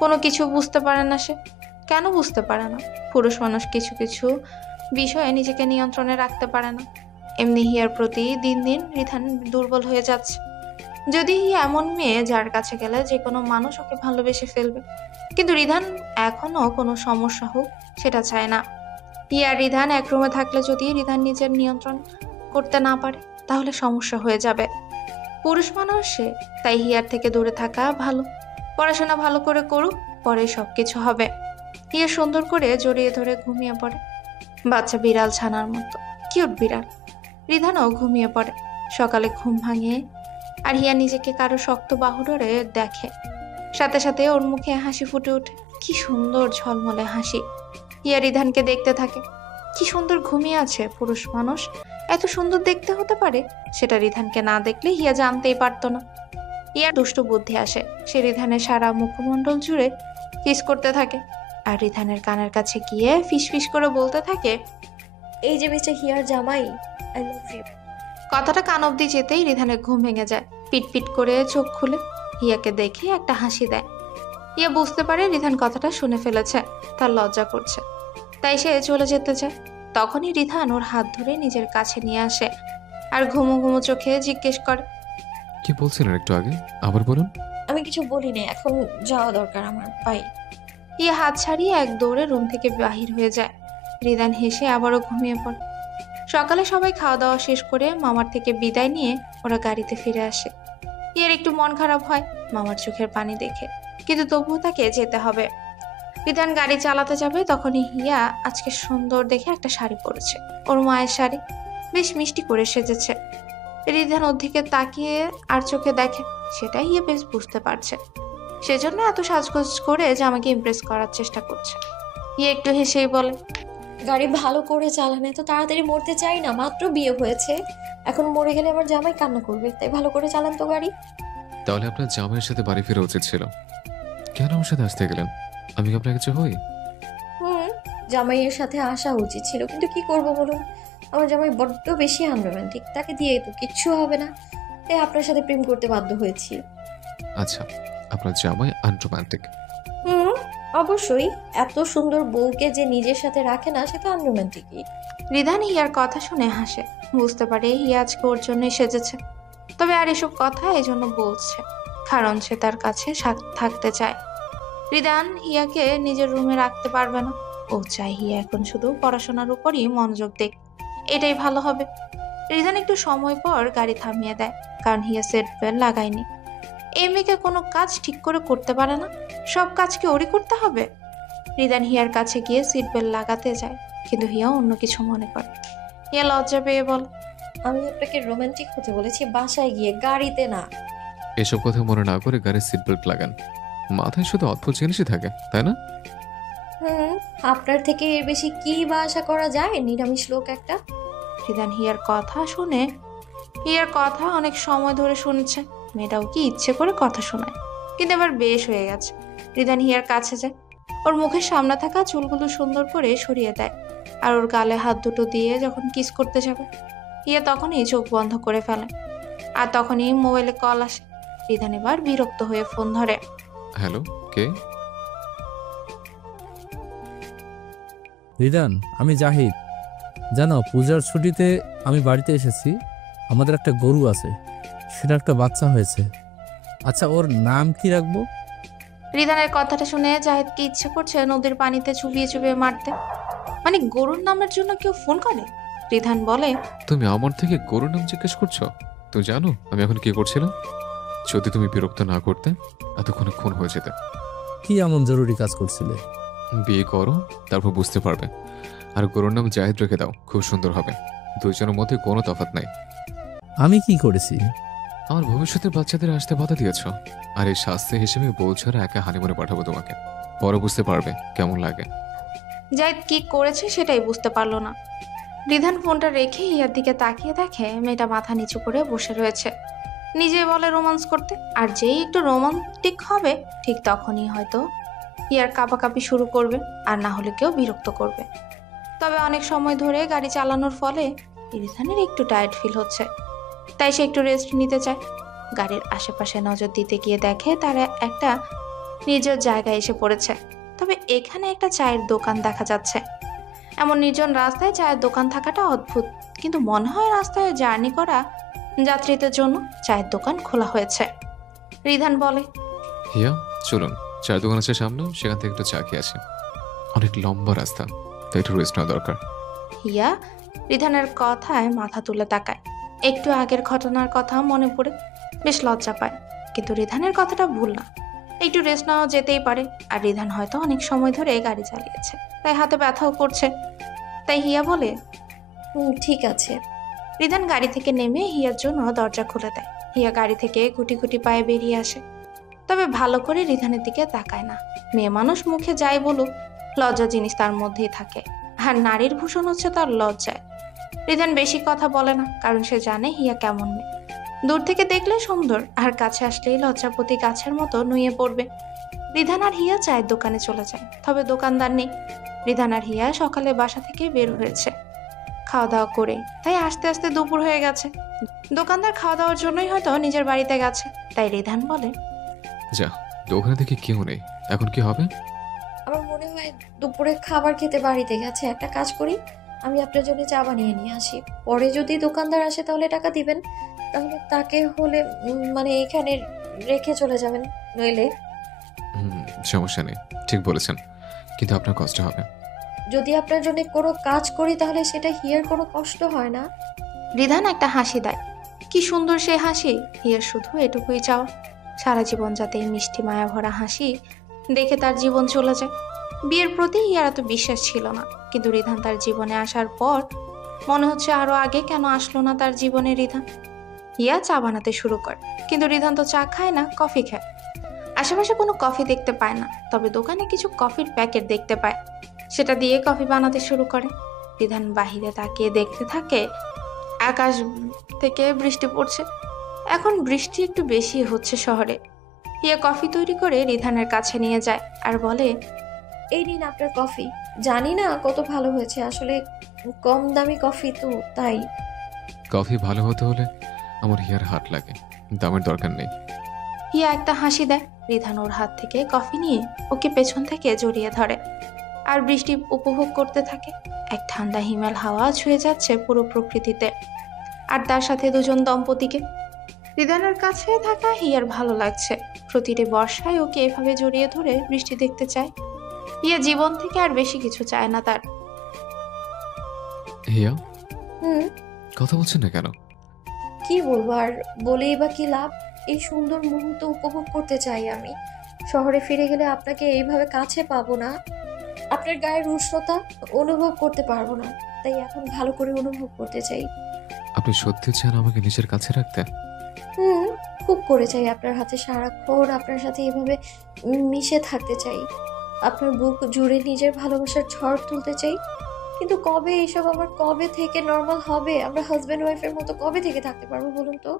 কোনো কিছু বুঝতে পারে না সে। কেন বুঝতে পারে না? পুরুষ মানুষ কিছু কিছু বিষয়ে নিজেকে নিয়ন্ত্রণে রাখতে পারে না। এমনি হিয়ার প্রতি দিন দিন রিধান দুর্বল হয়ে যাচ্ছে। যদি হিয়া এমন মেয়ে যার কাছে গেলে যে কোনো মানুষ ওকে ভালোবেসে ফেলবে, কিন্তু রিধান এখনো কোনো সমস্যা হোক সেটা চায় না। হিয়া রিধান এক রুমে থাকলে যদি রিধান নিজের নিয়ন্ত্রণ করতে না পারে, তাহলে সমস্যা হয়ে যাবে। পুরুষ মানুষ সে, তাই হিয়ার থেকে দূরে থাকা ভালো। পড়াশোনা ভালো করে করুক, পরে সবকিছু হবে। হিয়া সুন্দর করে জড়িয়ে ধরে ঘুমিয়ে পড়ে, বাচ্চা বিড়াল ছানার মতো কিউট বিড়াল। রিধানও ঘুমিয়ে পড়ে। সকালে ঘুম ভাঙিয়ে আর হিয়া নিজেকে কারো শক্ত বাহু ধরে দেখে। সাথে সাথে ওর মুখে হাসি ফুটে ওঠে। কি সুন্দর ঝলমলে হাসি। হিয়া রিধানকে দেখতে থাকে। কি সুন্দর ঘুমিয়ে আছে পুরুষ মানুষ, এত সুন্দর দেখতে হতে পারে, সেটা রিধানকে না দেখলে হিয়া জানতেই পারতো না। হিয়ার দুষ্টু বুদ্ধি আসে। সে রিধানের সারা মুখমণ্ডল জুড়ে কিস করতে থাকে আর রিধানের কানের কাছে গিয়ে ফিস ফিস করে বলতে থাকে, এই যে মিস্টার হিয়ার জামাই, আই লাভ ইউ। কথাটা কান অব্দি যেতেই রিধানের ঘুম ভেঙে যায়। পিট পিট করে চোখ খুলে হিয়াকে দেখে একটা হাসি দেয়। হিয়া বুঝতে পারে রিধান কথাটা শুনে ফেলেছে, তার লজ্জা করছে, তাই সে চলে যেতে চায়। তখনই রিধান ওর হাত ধরে নিজের কাছে নিয়ে আসে আর ঘুমো ঘুমো চোখে জিজ্ঞেস করে, কি বলছিলেন একটু আগে, আবার বলুন। আমি কিছু বলিনি, এখন যাওয়া দরকার আমার, বাই। হিয়া হাত ছাড়িয়ে এক দৌড়ে রুম থেকে বাহির হয়ে যায়। রিধান হেসে আবারও ঘুমিয়ে পড়ে। সকালে সবাই খাওয়া দাওয়া শেষ করে মামার থেকে বিদায় নিয়ে ওরা গাড়িতে ফিরে আসে। হিয়ার একটু মন খারাপ হয় মামার চোখের পানি দেখে, কিন্তু তবুও তাকে যেতে হবে। রিধান গাড়ি চালাতে যাবে, তখনই হিয়া আজকে সুন্দর দেখে একটা শাড়ি পরেছে, ওর মায়ের শাড়ি, বেশ মিষ্টি করে সেজেছে। রিধান ওর দিকে তাকিয়ে আর চোখে দেখে, সেটাই হিয়া বেশ বুঝতে পারছে। সেজন্য এত সাজগোজ করে জামাকে ইমপ্রেস করার চেষ্টা করছে। হিয়া একটু হেসেই বলে, গাড়ি ভালো করে চালান, এত তাড়াতাড়ি মরতে চাই না, মাত্র বিয়ে হয়েছে, এখন মরে গেলে আমার জামাই কান্না করবে, তাই ভালো করে চালান তো গাড়ি। তাহলে আপনার জামাইয়ের সাথে বাড়ি ফেরা উচিত ছিল। কেন আমার সাথে আসতে গেলেন? আমি কি আপনার কিছু হই? জামাইয়ের সাথে আসা উচিত ছিল, কিন্তু কি করব বলুন, আমার জামাই বড্ড বেশি আনরোম্যান্টিক, তাকে দিয়ে তো কিচ্ছু হবে না, তাই আপনার সাথে প্রেম করতে বাধ্য হয়েছি। আচ্ছা, আপনার জামাই আনরোম্যান্টিক? অবশ্যই, এত সুন্দর বউকে যে নিজের সাথে রাখে না, সে তো আনরোম্যান্টিকই। রিধান হিয়ার কথা শুনে হাসে। বুঝতে পারে হিয়া আজকে ওর জন্যই সেজেছে, তবে আর এসব কথা এই জন্য বলছে কারণ সে তার কাছে থাকতে চায়। রিধান হিয়াকে নিজের রুমে রাখতে পারবে না, ও চাই হিয়া এখন শুধু পড়াশোনার উপরই মনোযোগ দেখ, এটাই ভালো হবে। রিদান একটু সময় পর গাড়ি থামিয়ে দেয়, কারণ হিয়া সেট বেল্ট লাগায়নি। এই মেয়েকে কোনো কাজ ঠিক করে করতে পারে না, সব কাজ কি ওরই করতে হবে? রিদান হিয়ার কাছে গিয়ে সিট বেল্ট লাগাতে যায়, কিন্তু হিয়া অন্য কিছু মনে করে। হিয়া লজ্জা পেয়ে বলে, আমি আপনাকে রোমান্টিক হতে বলেছি বাসায় গিয়ে, গাড়িতে না। এসব কথা মনে না করে গাড়ির সিট বেল্ট লাগান। মাথায় শুধু অদ্ভুত জিনিসই থাকে, তাই না? আপনার থেকে এর বেশি কি বা আশা করা যায়, নিরামিষ লোক একটা। রিদান হিয়ার কথা অনেক সময় ধরে শুনছে। মেয়েটাও কি ইচ্ছে করে কথা শোনায়, কিন্তু এবার বেশ হয়ে গেছে। রিদান হিয়ার কাছে যায়, ওর মুখের সামনে থাকা চুলগুলো সুন্দর করে সরিয়ে দেয়, আর ওর গালে হাত দুটো দিয়ে যখন কিস করতে যাবে, হিয়া তখনই চোখ বন্ধ করে ফেলে। আর তখনই মোবাইলে কল আসে। রিদান এবার বিরক্ত হয়ে ফোন ধরে। হ্যালো, কে? রিদান, আমি জাহিদ। জানো, পূজার ছুটিতে আমি বাড়িতে এসেছি। আমাদের একটা গরু আছে, সেটা একটা বাচ্চা হয়েছে। আচ্ছা, ওর নাম কি রাখবো? রিদানের কথাটা শুনে জাহিদকে ইচ্ছে করছে নদীর পানিতে চুবিয়ে চুবিয়ে মারতে। মানে গরুর নামের জন্য কেউ ফোন করে? রিদান বলে, তুমি আমার থেকে গরুর নাম জিজ্ঞেস করছো? তুমি জানো আমি এখন কি করছিলাম? যদি তুমি বিরক্ত না করতে এতক্ষণে খুন হয়ে যেতে। কি এমন জরুরি কাজ করছিলে? বিয়ে করো, তারপর বুঝতে পারবে। আর গরুর নাম জাহিদ রেখে দাও, খুব সুন্দর হবে। দুইজনের মধ্যে কোনো তফাৎ নাই। আমি কি করেছি? আমার ভবিষ্যতের বাচ্চাদের আসতে বাধা দিয়েছ, আর এই শাস্তি হিসেবে বউ ছাড়া একা হানিমুনে পাঠাবো তোমাকে। পরে বুঝতে পারবে কেমন লাগে। জাহিদ কি করেছে সেটাই বুঝতে পারলো না। রিধান ফোনটা রেখে হিয়ার দিকে তাকিয়ে দেখে মেয়েটা মাথা নিচু করে বসে রয়েছে। নিজে বলে রোমান্স করতে, আর যেই একটু রোমান্টিক হবে ঠিক তখনই হয়তো হিয়ার কাঁপাকাঁপি শুরু করবে, আর না হলে কেউ বিরক্ত করবে। তবে অনেক সময় ধরে গাড়ি চালানোর ফলে রিধানের একটু টায়ার্ড ফিল হচ্ছে, তাই সে একটু রেস্ট নিতে চায়। গাড়ির আশেপাশে নজর দিতে গিয়ে দেখে তারা একটা নির্জন জায়গায় এসে পড়েছে। তবে এখানে একটা চায়ের দোকান দেখা যাচ্ছে। এমন নির্জন রাস্তায় চায়ের দোকান থাকাটা অদ্ভুত, কিন্তু মনে হয় রাস্তায় জার্নি করা যাত্রীদের জন্য চায়ের দোকান খোলা হয়েছে। রিধান বলে, হিয়া চলুন, চায়ের দোকান আছে সামনে, সেখান থেকে একটু চা খেয়ে আসি। অনেক লম্বা রাস্তা, তাই একটু রেস্ট নেওয়া দরকার। হিয়া রিধানের কথায় মাথা তুলে তাকায়। একটু আগের ঘটনার কথা মনে পড়ে বেশ লজ্জা পায়, কিন্তু রিধানের কথাটা ভুল না। একটু রেস্ট নেওয়া যেতেই পারে, আর রিধান হয়তো অনেক সময় ধরে গাড়ি চালিয়েছে, তাই হাতে ব্যথাও করছে। তাই হিয়া বলে, ঠিক আছে। রিধান গাড়ি থেকে নেমে হিয়ার জন্য দরজা খুলে দেয়। হিয়া গাড়ি থেকে গুটি গুটি পায়ে বেরিয়ে আসে, তবে ভালো করে রিধানের দিকে তাকায় না। মেয়ে মানুষ মুখে যাই বলুক, লজ্জা জিনিস তার মধ্যেই থাকে, আর নারীর ভূষণ হচ্ছে তার লজ্জায়। রিধান বেশি কথা বলে না, কারণ সে জানে হিয়া কেমন মেয়ে। দূর থেকে দেখলে সুন্দর, আর কাছে আসলেই লজ্জাপতি গাছের মতো নুয়ে পড়বে। রিধান আর হিয়া চায়ের দোকানে চলে যায়, তবে দোকানদার নেই। রিধান আর হিয়া সকালে বাসা থেকে বের হয়েছে খাওয়া দাওয়া করে, তাই আস্তে আস্তে দুপুর হয়ে গেছে। দোকানদার খাওয়া দাওয়ার জন্যই হয়তো নিজের বাড়িতে গেছে। তাই রিধান বলে, যা, দোকানে দেখি কেউ নেই, এখন কি হবে? আমার মনে হয় দুপুরে খাবার খেতে বাড়িতে গেছে। একটা কাজ করি, আমি আপনার জন্য চা বানিয়ে নিয়ে আসি। পরে যদি দোকানদার আসে তাহলে টাকা দিবেন, তাহলে তাকে হলে মানে এখানে রেখে চলে যাবেন, নইলে। সমস্যা নেই, ঠিক বলেছেন, কিন্তু আপনার কষ্ট হবে। যদি আপনার জন্য কোনো কাজ করি তাহলে সেটা হিয়ার কোনো কষ্ট হয় না। রিধান একটা হাসি দেয়। কি সুন্দর সে হাসি। হিয়ার শুধু এটুকুই চাও, সারা জীবন যাতে এই মিষ্টি মায়া ভরা হাসি দেখে তার জীবন চলে যায়। বিয়ের প্রতি হিয়ার এত বিশ্বাস ছিল না, কিন্তু রিধান তার জীবনে আসার পর মনে হচ্ছে আরো আগে কেন আসলো না তার জীবনে রিধান। হিয়া চা বানাতে শুরু করে, কিন্তু রিধান তো চা খায় না, কফি খায়। আশেপাশে কোনো কফি দেখতে পায় না, তবে দোকানে কিছু কফির প্যাকেট দেখতে পায়, সেটা দিয়ে কফি বানাতে শুরু করে। রিধান বাহিরে তাকিয়ে দেখতে থাকে আকাশ থেকে বৃষ্টি পড়ছে। এখন বৃষ্টি একটু বেশি হচ্ছে শহরে। হিয়া কফি তৈরি করে রিধানের কাছে নিয়ে যায় আর বলে, এই নিন আপনার কফি। জানি না কত ভালো হয়েছে, আসলে কম দামি কফি তো তাই। কফি ভালো হতে হলে আমার হিয়ার হাত লাগে, দামের দরকার নেই। হিয়া একটা হাসি দেয়। রিধান ওর হাত থেকে কফি নিয়ে ওকে পেছন থেকে জড়িয়ে ধরে আর বৃষ্টি উপভোগ করতে থাকে। এক ঠান্ডা হিমেল হাওয়া ছুঁয়ে যাচ্ছে পুরো প্রকৃতিতে, আর তার সাথে দুজন দম্পতিকে। রিধানের কাছে থাকা হিয়ার ভালো লাগছে। প্রতিটি বর্ষায় ওকে এভাবে জড়িয়ে ধরে বৃষ্টি দেখতে চায়। হিয়া জীবন থেকে আর বেশি কিছু চায় না তার। হিয়া, হুম, কথা বলছেন না কেন? কি বলবো আর বলেই বা কি লাভ? এই সুন্দর মুহূর্ত উপভোগ করতে চাই আমি। শহরে ফিরে গেলে আপনাকে এইভাবে কাছে পাবো না, আপনার গায়ের উষ্ণতা অনুভব করতে পারবো না। তাই এখন ভালো করে অনুভব করতে চাই। আপনি সত্যি চান আমাকে নিজের কাছে রাখতে? হুম, খুব করে চাই আপনার হাতে সারাক্ষণ আপনার সাথে এভাবে মিশে থাকতে চাই। আপনার বুক জুড়ে নিজের ভালোবাসার ঝড় তুলতে চাই। কিন্তু কবে এসব আমার কবে থেকে নর্মাল হবে? আমরা হাজব্যান্ড ওয়াইফের মতো কবে থেকে থাকতে পারবো বলুন তো?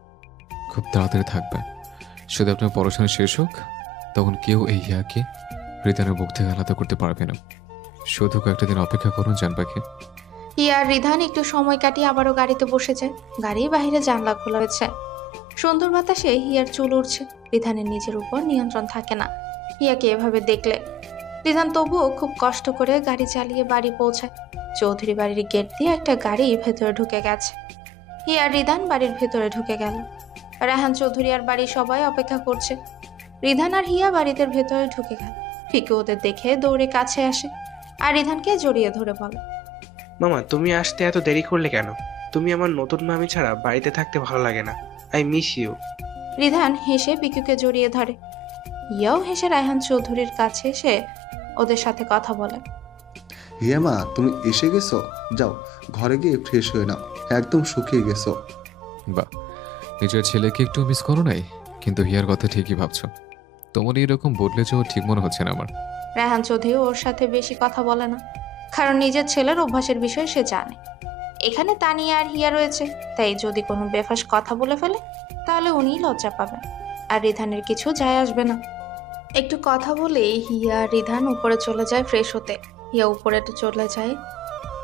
খুব তাড়াতাড়ি থাকবে। শুধু আপনার পড়াশোনা শেষ হোক, তখন কেউ এই হিয়াকে রিদানের বুক থেকে আলাদা করতে পারবে না। শুধু কয়েকটা দিন অপেক্ষা করুন জান পাখি। হিয়া আর রিধান একটু সময় কাটিয়ে আবারও গাড়িতে বসে যায়। গাড়ির বাইরে জানলা খোলা হয়েছে। সুন্দর বাতাসে হিয়ার চুল উঠছে। রিধানের নিজের উপর নিয়ন্ত্রণ থাকে না হিয়াকে এভাবে দেখলে। রিধান তবুও খুব কষ্ট করে গাড়ি চালিয়ে বাড়ি পৌঁছায়। চৌধুরী বাড়ির গেট দিয়ে একটা গাড়ি ভেতরে ঢুকে গেছে। হিয়া আর রিধান বাড়ির ভেতরে ঢুকে গেল। রায়হান চৌধুরী আর বাড়ির সবাই অপেক্ষা করছে। রিধান আর হিয়া বাড়িতে ভেতরে ঢুকে গেল। পিকু ওদের দেখে দৌড়ে কাছে আসে আর রিধানকে জড়িয়ে ধরে বলে, মামা তুমি আসতে এত দেরি করলে কেন? তুমি আমার নতুন মামি ছাড়া বাড়িতে থাকতে ভালো লাগে না। I miss you. রিধান হেসে পিকুকে জড়িয়ে ধরে। হিয়াও হেসে রায়হান চৌধুরীর কাছে এসে ওদের সাথে কথা বলে। হিয়া মা, তুমি এসে গেছো? যাও ঘরে গিয়ে ফ্রেশ হয়ে নাও, একদম শুকিয়ে গেছো। বা, নিজের ছেলেকে একটু মিস করো নাই? কিন্তু হিয়ার কথা ঠিকই ভাবছো। তোমার এরকম বদলে যাওয়া ঠিক মনে হচ্ছে না আমার। রায়হান চৌধুরী ওর সাথে বেশি কথা বলে না, কারণ নিজের ছেলের অভ্যাসের বিষয়ে সে জানে। এখানে তানিয়া আর হিয়া রয়েছে, তাই যদি কোনো বেফাস কথা বলে ফেলে তাহলে উনিই লজ্জা পাবেন, আর রিধানের কিছু যায় আসবে না। একটু কথা বলেই হিয়া আর রিধান উপরে চলে যায় ফ্রেশ হতে। হিয়া উপরে চলে যায়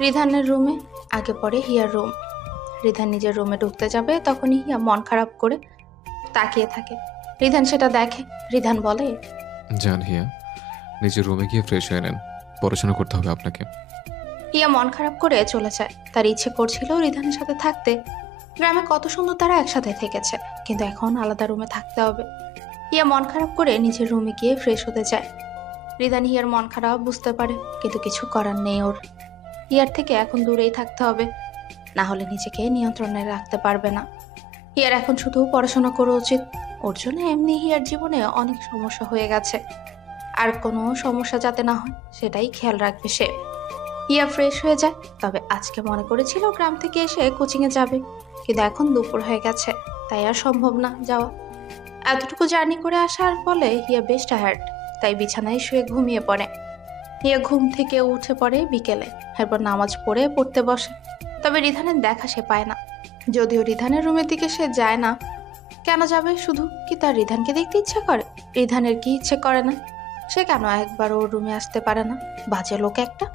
রিধানের রুমে। আগে পরে হিয়ার রুম। রিধান নিজের রুমে ঢুকতে যাবে, তখনই হিয়া মন খারাপ করে তাকিয়ে থাকে। রিধান সেটা দেখে। রিধান বলে, জান হিয়া, নিজের রুমে গিয়ে ফ্রেশ হয়ে নেন, পড়াশোনা করতে হবে আপনাকে। হিয়া মন খারাপ করে চলে যায়। তার ইচ্ছে করছিল রিধানের সাথে থাকতে। গ্রামে কত সুন্দর তারা একসাথে থেকেছে, কিন্তু এখন আলাদা রুমে থাকতে হবে। হিয়া মন খারাপ করে নিজের রুমে গিয়ে ফ্রেশ হতে যায়। রিধান হিয়ার মন খারাপ বুঝতে পারে, কিন্তু কিছু করার নেই ওর। হিয়ার থেকে এখন দূরেই থাকতে হবে, না হলে নিজেকে নিয়ন্ত্রণে রাখতে পারবে না। হিয়ার এখন শুধু পড়াশোনা করা উচিত। ওর জন্য এমনি হিয়ার জীবনে অনেক সমস্যা হয়ে গেছে, আর কোনো সমস্যা যাতে না হয় সেটাই খেয়াল রাখবে সে। হিয়া ফ্রেশ হয়ে যায়। তবে আজকে মনে করেছিল গ্রাম থেকে এসে কোচিংয়ে যাবে, কিন্তু এখন দুপুর হয়ে গেছে, তাই আর সম্ভব না যাওয়া। এতটুকু জার্নি করে আসার ফলে হিয়া বেশ টায়ার্ড, তাই বিছানায় শুয়ে ঘুমিয়ে পড়ে। হিয়া ঘুম থেকে উঠে পড়ে বিকেলে, এরপর নামাজ পড়তে বসে। তবে রিধানের দেখা সে পায় না। যদিও রিধানের রুমের দিকে সে যায় না। কেন যাবে? শুধু কি তার রিধানকে দেখতে ইচ্ছে করে? রিধানের কি ইচ্ছে করে না? সে কেন একবার ওর রুমে আসতে পারে না? বাজে লোক একটা।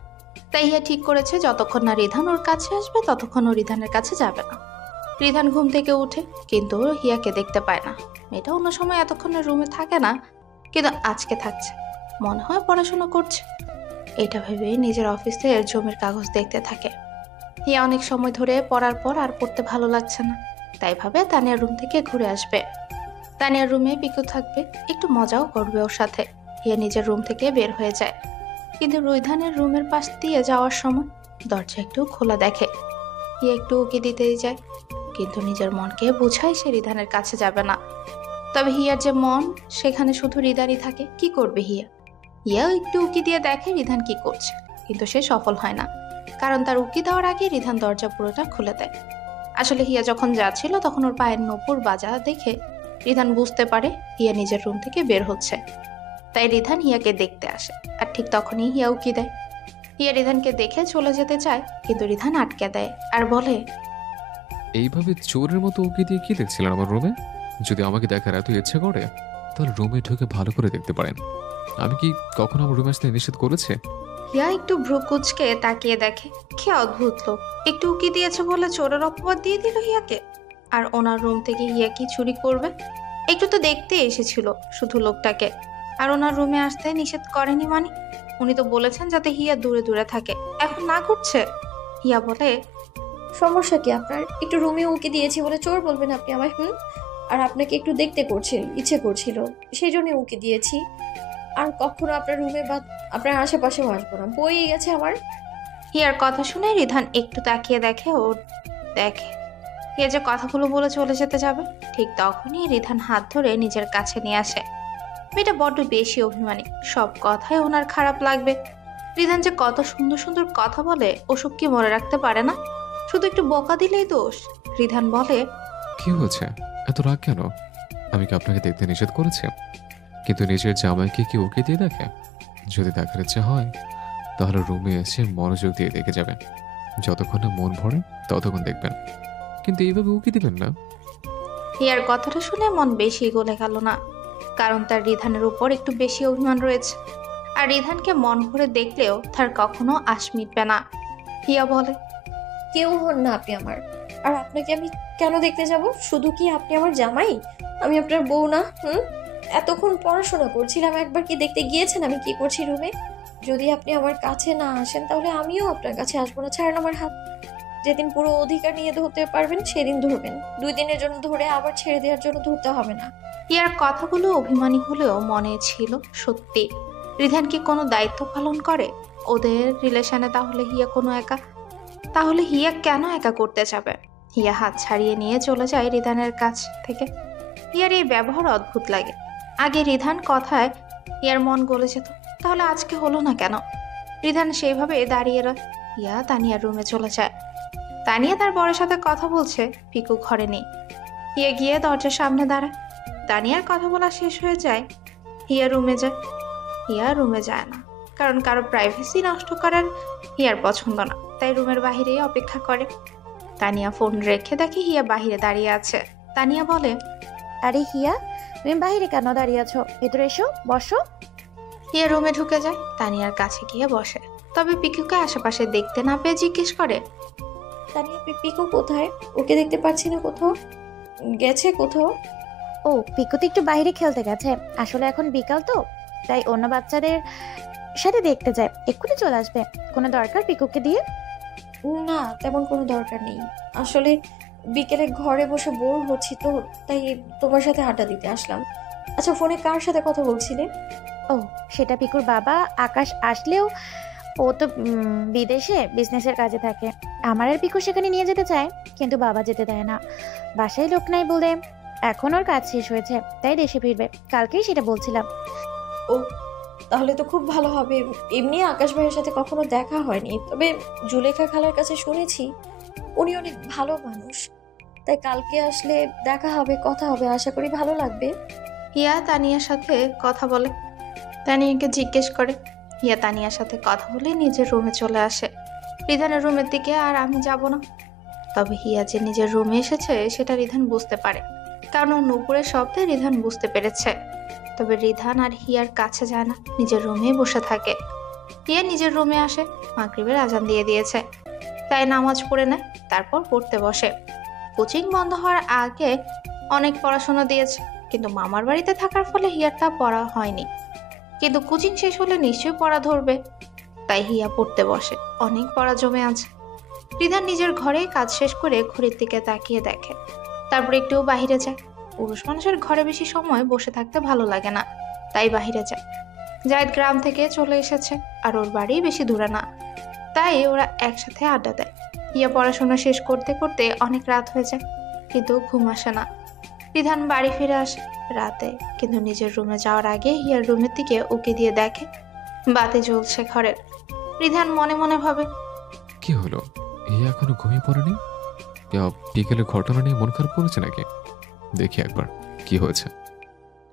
তাই হিয়া ঠিক করেছে যতক্ষণ না রিধান ওর কাছে আসবে ততক্ষণ ও রিধানের কাছে যাবে না। রিধান ঘুম থেকে উঠে, কিন্তু হিয়াকে দেখতে পায় না। এটা অন্য সময় এতক্ষণের রুমে থাকে না, কিন্তু আজকে থাকছে। মনে হয় পড়াশোনা করছে। এটা ভেবে নিজের অফিসে জমির কাগজ দেখতে থাকে। হিয়া অনেক সময় ধরে পড়ার পর আর পড়তে ভালো লাগছে না, তাই ভাবে তানিয়ার রুম থেকে ঘুরে আসবে। তানিয়ার রুমে পিকু থাকবে, একটু মজাও করবে ওর সাথে। হিয়া নিজের রুম থেকে বের হয়ে যায়, কিন্তু রিধানের রুমের পাশ দিয়ে যাওয়ার সময় দরজা একটু খোলা দেখে। হিয়া একটু উকি দিতেই যায়, কিন্তু নিজের মনকে বোঝায় সে রিধানের কাছে যাবে না। তবে হিয়ার যে মন, সেখানে শুধু রিধানই থাকে। কি করবে হিয়া? হিয়া একটু উকি দিয়ে দেখে রিধান কি করছে, কিন্তু সে সফল হয় না, কারণ তার উকি দেওয়ার আগে রিধান দরজা পুরোটা খুলে দেয়। আসলে হিয়া যখন যাচ্ছিল তখন ওর পায়ের নপুর বাজা দেখে রিধান বুঝতে পারে হিয়া নিজের রুম থেকে বের হচ্ছে। তাই রিধান হিয়াকে দেখতে আসে, আর ঠিক তখনই হিয়া উকি দেয়। হিয়া রিধানকে দেখে চলে যেতে চায়, কিন্তু রিধান আটকে দেয় আর বলে, এইভাবে চোরের মতো উকি দিয়ে কি দেখছিলেন আমার রুমে? যদি আমাকে দেখার এত ইচ্ছে করে তাহলে রুমে ঢুকে ভালো করে দেখতে পারেন। আমি কি কখনো আমার রুমে আসতে নিষেধ করেছে? হিয়া একটু ভ্রু কুচকে তাকিয়ে দেখে। কি অদ্ভুত লোক, একটু উকি দিয়েছে বলে চোরের অপবাদ দিয়ে দিল হিয়াকে। আর ওনার রুম থেকে হিয়া কি চুরি করবে? একটু তো দেখতে এসেছিল শুধু লোকটাকে, আর ওনার রুমে আসতে নিষেধ করেনি মানে? উনি তো বলেছেন যাতে হিয়া দূরে দূরে থাকে, এখন না করছে। হিয়া বলে, সমস্যা কি আপনার? একটু রুমে উকি দিয়েছি বলে চোর বলবেন আপনি আমায়? আর আপনাকে একটু দেখতে ইচ্ছে করছিল, সেই জন্য উকি দিয়েছি। আর কখনো আপনার রুমে বা আপনার আশেপাশেও আসবো না, বই গেছে আমার। হিয়ার কথা শুনে রিধান একটু তাকিয়ে দেখে ও দেখে হিয়া যে কথাগুলো বলে চলে যেতে যাবে, ঠিক তখনই রিধান হাত ধরে নিজের কাছে নিয়ে আসে। মেয়েটা বড্ড বেশি অভিমানী, সব কথাই ওনার খারাপ লাগবে। রিধান যে কত সুন্দর সুন্দর কথা বলে ওসব কি মনে রাখতে পারে না? শুধু একটু বকা দিলেই দোষ। রিধান বলে, কি হয়েছে, এত রাগ কেন? আমি কি আপনাকে দেখতে নিষেধ করেছি? কিন্তু নিজের জামাইকে কি ওকে দিয়ে দেখে? যদি দেখার ইচ্ছা হয় তাহলে রুমে এসে মনোযোগ দিয়ে দেখে যাবেন। যতক্ষণ না মন ভরে ততক্ষণ দেখবেন, কিন্তু এইভাবে উকি দিবেন না। হিয়ার কথাটা শুনে মন বেশি গলে গেল না, কারণ তার রিধানের উপর একটু বেশি অভিমান রয়েছে। আর রিধানকে মন ভরে দেখলেও তার কখনো আশ মিটবে না। হিয়া বলে, কেউ হন না আপনি আমার, আর আপনাকে আমি কেন দেখতে যাব? শুধু কি আপনি আমার জামাই, আমি আপনার বউ না? এতক্ষণ পড়াশোনা করছিলাম, একবার কি দেখতে গিয়েছেন আমি কি করছি রুমে? যদি আপনি আমার কাছে না আসেন তাহলে আমিও আপনার কাছে আসবো না। ছাড়েন আমার হাত। যেদিন পুরো অধিকার নিয়ে ধরতে পারবেন সেদিন ধরবেন, 2 দিনের জন্য ধরে আবার ছেড়ে দেওয়ার জন্য ধরতে হবে না। হিয়ার কথাগুলো অভিমানী হলেও মনে ছিল সত্যি। রিধান কি কোনো দায়িত্ব পালন করে ওদের রিলেশনে? তাহলে হিয়া কেন একা করতে যাবে? হিয়া হাত ছাড়িয়ে নিয়ে চলে যায় রিধানের কাছ থেকে। হিয়ার এই ব্যবহার অদ্ভুত লাগে। আগে রিধান কথায় হিয়ার মন গলে যেত, তাহলে আজকে হলো না কেন? রিধান সেইভাবে দাঁড়িয়ে রয়। হিয়া তানিয়ার রুমে চলে যায়। তানিয়া তার বরের সাথে কথা বলছে, পিকু ঘরে নেই। হিয়া গিয়ে দরজার সামনে দাঁড়ায়। তানিয়ার কথা বলা শেষ হয়ে যায়, হিয়া রুমে যায়। হিয়া রুমে যায় না, কারণ কারো প্রাইভেসি নষ্ট করার হিয়ার পছন্দ না, তাই রুমের বাহিরেই অপেক্ষা করে। তানিয়া ফোন রেখে দেখে হিয়া বাহিরে দাঁড়িয়ে আছে। তানিয়া বলে, আরে হিয়া, তুমি বাইরে কেন দাঁড়িয়ে আছো? ভেতরে এসো, বসো। হিয়া রুমে ঢুকে যায়, তানিয়ার কাছে গিয়ে বসে। তবে পিকুকে আশেপাশে দেখতে না পেয়ে জিজ্ঞেস করে, তানিয়া, পিকু কোথায়? ওকে দেখতে পাচ্ছি না, কোথাও গেছে কোথাও? ও, পিকু তো একটু বাইরে খেলতে গেছে। আসলে এখন বিকাল তো, তাই অন্য বাচ্চাদের সাথে দেখতে যায়। এক্ষুনি চলে আসবে। কোনো দরকার পিকুকে দিয়ে? না, তেমন কোনো দরকার নেই। আসলে বিকেলে ঘরে বসে বোর হচ্ছি তো, তাই তোমার সাথে আড্ডা দিতে আসলাম। আচ্ছা, ফোনে কার সাথে কথা বলছিলে? ও, সেটা পিকুর বাবা আকাশ। আসলেও ও তো বিদেশে বিজনেসের কাজে থাকে। আমার আর পিকু সেখানে নিয়ে যেতে চায়, কিন্তু বাবা যেতে দেয় না। বাসায় লোক নাই বলে এখন ওর কাজ শেষ হয়েছে, তাই দেশে ফিরবে। কালকেই সেটা বলছিলাম। ও, তাহলে তো খুব ভালো হবে। এমনি আকাশ ভাইয়ের সাথে কখনো দেখা হয়নি, তবে জুলেখা খালার কাছে শুনেছি উনি অনেক ভালো মানুষ। তাই কালকে আসলে দেখা হবে, কথা হবে, আশা করি ভালো লাগবে। হিয়া তানিয়ার সাথে কথা বলে। তানিয়াকে জিজ্ঞেস করে। হিয়া তানিয়ার সাথে কথা বলে নিজের রুমে চলে আসে। রিধানের রুমের দিকে আর আমি যাব না। তবে হিয়া যে নিজের রুমে এসেছে সেটা রিধান বুঝতে পারে, কারণ ওর নুপুরের শব্দে রিধান বুঝতে পেরেছে। তবে রিধান আর হিয়ার কাছে যায় না, নিজের রুমে বসে থাকে। হিয়া নিজের রুমে আসে, মাগরিবের আজান দিয়ে দিয়েছে, তাই নামাজ পড়ে নেয়। তারপর পড়তে বসে। কোচিং বন্ধ হওয়ার আগে অনেক পড়াশোনা দিয়েছে, কিন্তু মামার বাড়িতে থাকার ফলে হিয়ার তা পড়া হয়নি। কিন্তু কোচিং শেষ হলে নিশ্চয়ই পড়া ধরবে, তাই হিয়া পড়তে বসে। অনেক পড়া জমে আছে। রিধান নিজের ঘরেই কাজ শেষ করে ঘড়ির দিকে তাকিয়ে দেখে, তারপর একটু বাহিরে যায়। পুরুষ মানুষের ঘরে বেশি সময় বসে থাকতে ভালো লাগে না, তাই বাহিরে যায়। জায়েদ গ্রাম থেকে চলে এসেছে, আর ওর বাড়ি বেশি দূরে না, তাই ওরা একসাথে আড্ডা দেয়। হিয়া পড়াশোনা শেষ করতে করতে অনেক রাত হয়ে যায়, কিন্তু ঘুম আসে না। রিধান বাড়ি ফিরে আসে রাতে, কিন্তু নিজের রুমে যাওয়ার আগে হিয়ার রুমের দিকে উকি দিয়ে দেখে বাতি জ্বলছে ঘরের। রিধান মনে মনে ভাবে, কি হলো, হিয়া এখনো ঘুমিয়ে পড়েনি? বিকেলে ঘটনা নিয়ে মন খারাপ করেছে নাকি? দেখি একবার কি হয়েছে।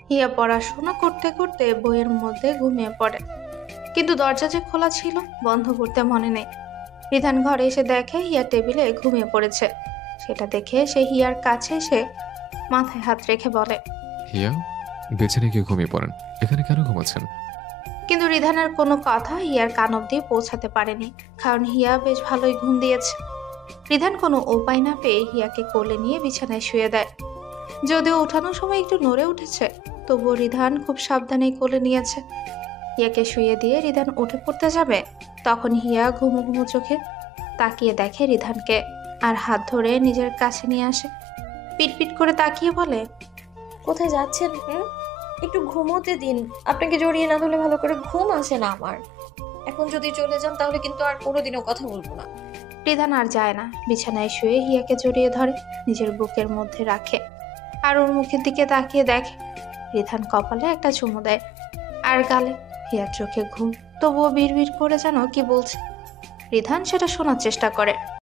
হিয়া পড়াশোনা করতে করতে বইয়ের মধ্যে ঘুমিয়ে পড়ে, কিন্তু দরজা যে খোলা ছিল বন্ধ করতে মনে নেই। রিধান ঘরে এসে দেখে হিয়া টেবিলে ঘুমিয়ে পড়েছে। সেটা দেখে সে হিয়ার কাছে এসে মাথায় হাত রেখে বলে, হিয়া, বিছানায় গিয়ে ঘুমিয়ে পড়েন, এখানে কেন ঘুমাচ্ছেন? কিন্তু রিধানের কোনো কথা হিয়ার কান অব্দি পৌঁছাতে পারেনি, কারণ হিয়া বেশ ভালোই ঘুম দিয়েছে। রিধান কোনো উপায় না পেয়ে হিয়াকে কোলে নিয়ে বিছানায় শুয়ে দেয়। যদিও ওঠানোর সময় একটু নড়ে উঠেছে, তবুও রিধান খুব সাবধানেই কোলে নিয়েছে। হিয়াকে শুয়ে দিয়ে রিধান উঠে পড়তে যাবে, তখন হিয়া ঘুমো ঘুমো চোখে তাকিয়ে দেখে রিধানকে, আর হাত ধরে নিজের কাছে নিয়ে আসে। পিটপিট করে তাকিয়ে বলে, কোথায় যাচ্ছেন? একটু ঘুমোতে দিন। আপনাকে জড়িয়ে না ধরলে ভালো করে ঘুম আসে না আমার। এখন যদি চলে যান তাহলে কিন্তু আর কোনোদিনও কথা বলবো না। রিধান আর যায় না, বিছানায় শুয়ে হিয়াকে জড়িয়ে ধরে নিজের বুকের মধ্যে রাখে আর ওর মুখের দিকে তাকিয়ে দেখে। রিধান কপালে একটা চুমু দেয় আর গালে। হিয়ার চোখে ঘুম, তবুও বিড়বিড় করে যেন কি বলছে। রিধান সেটা শোনার চেষ্টা করে।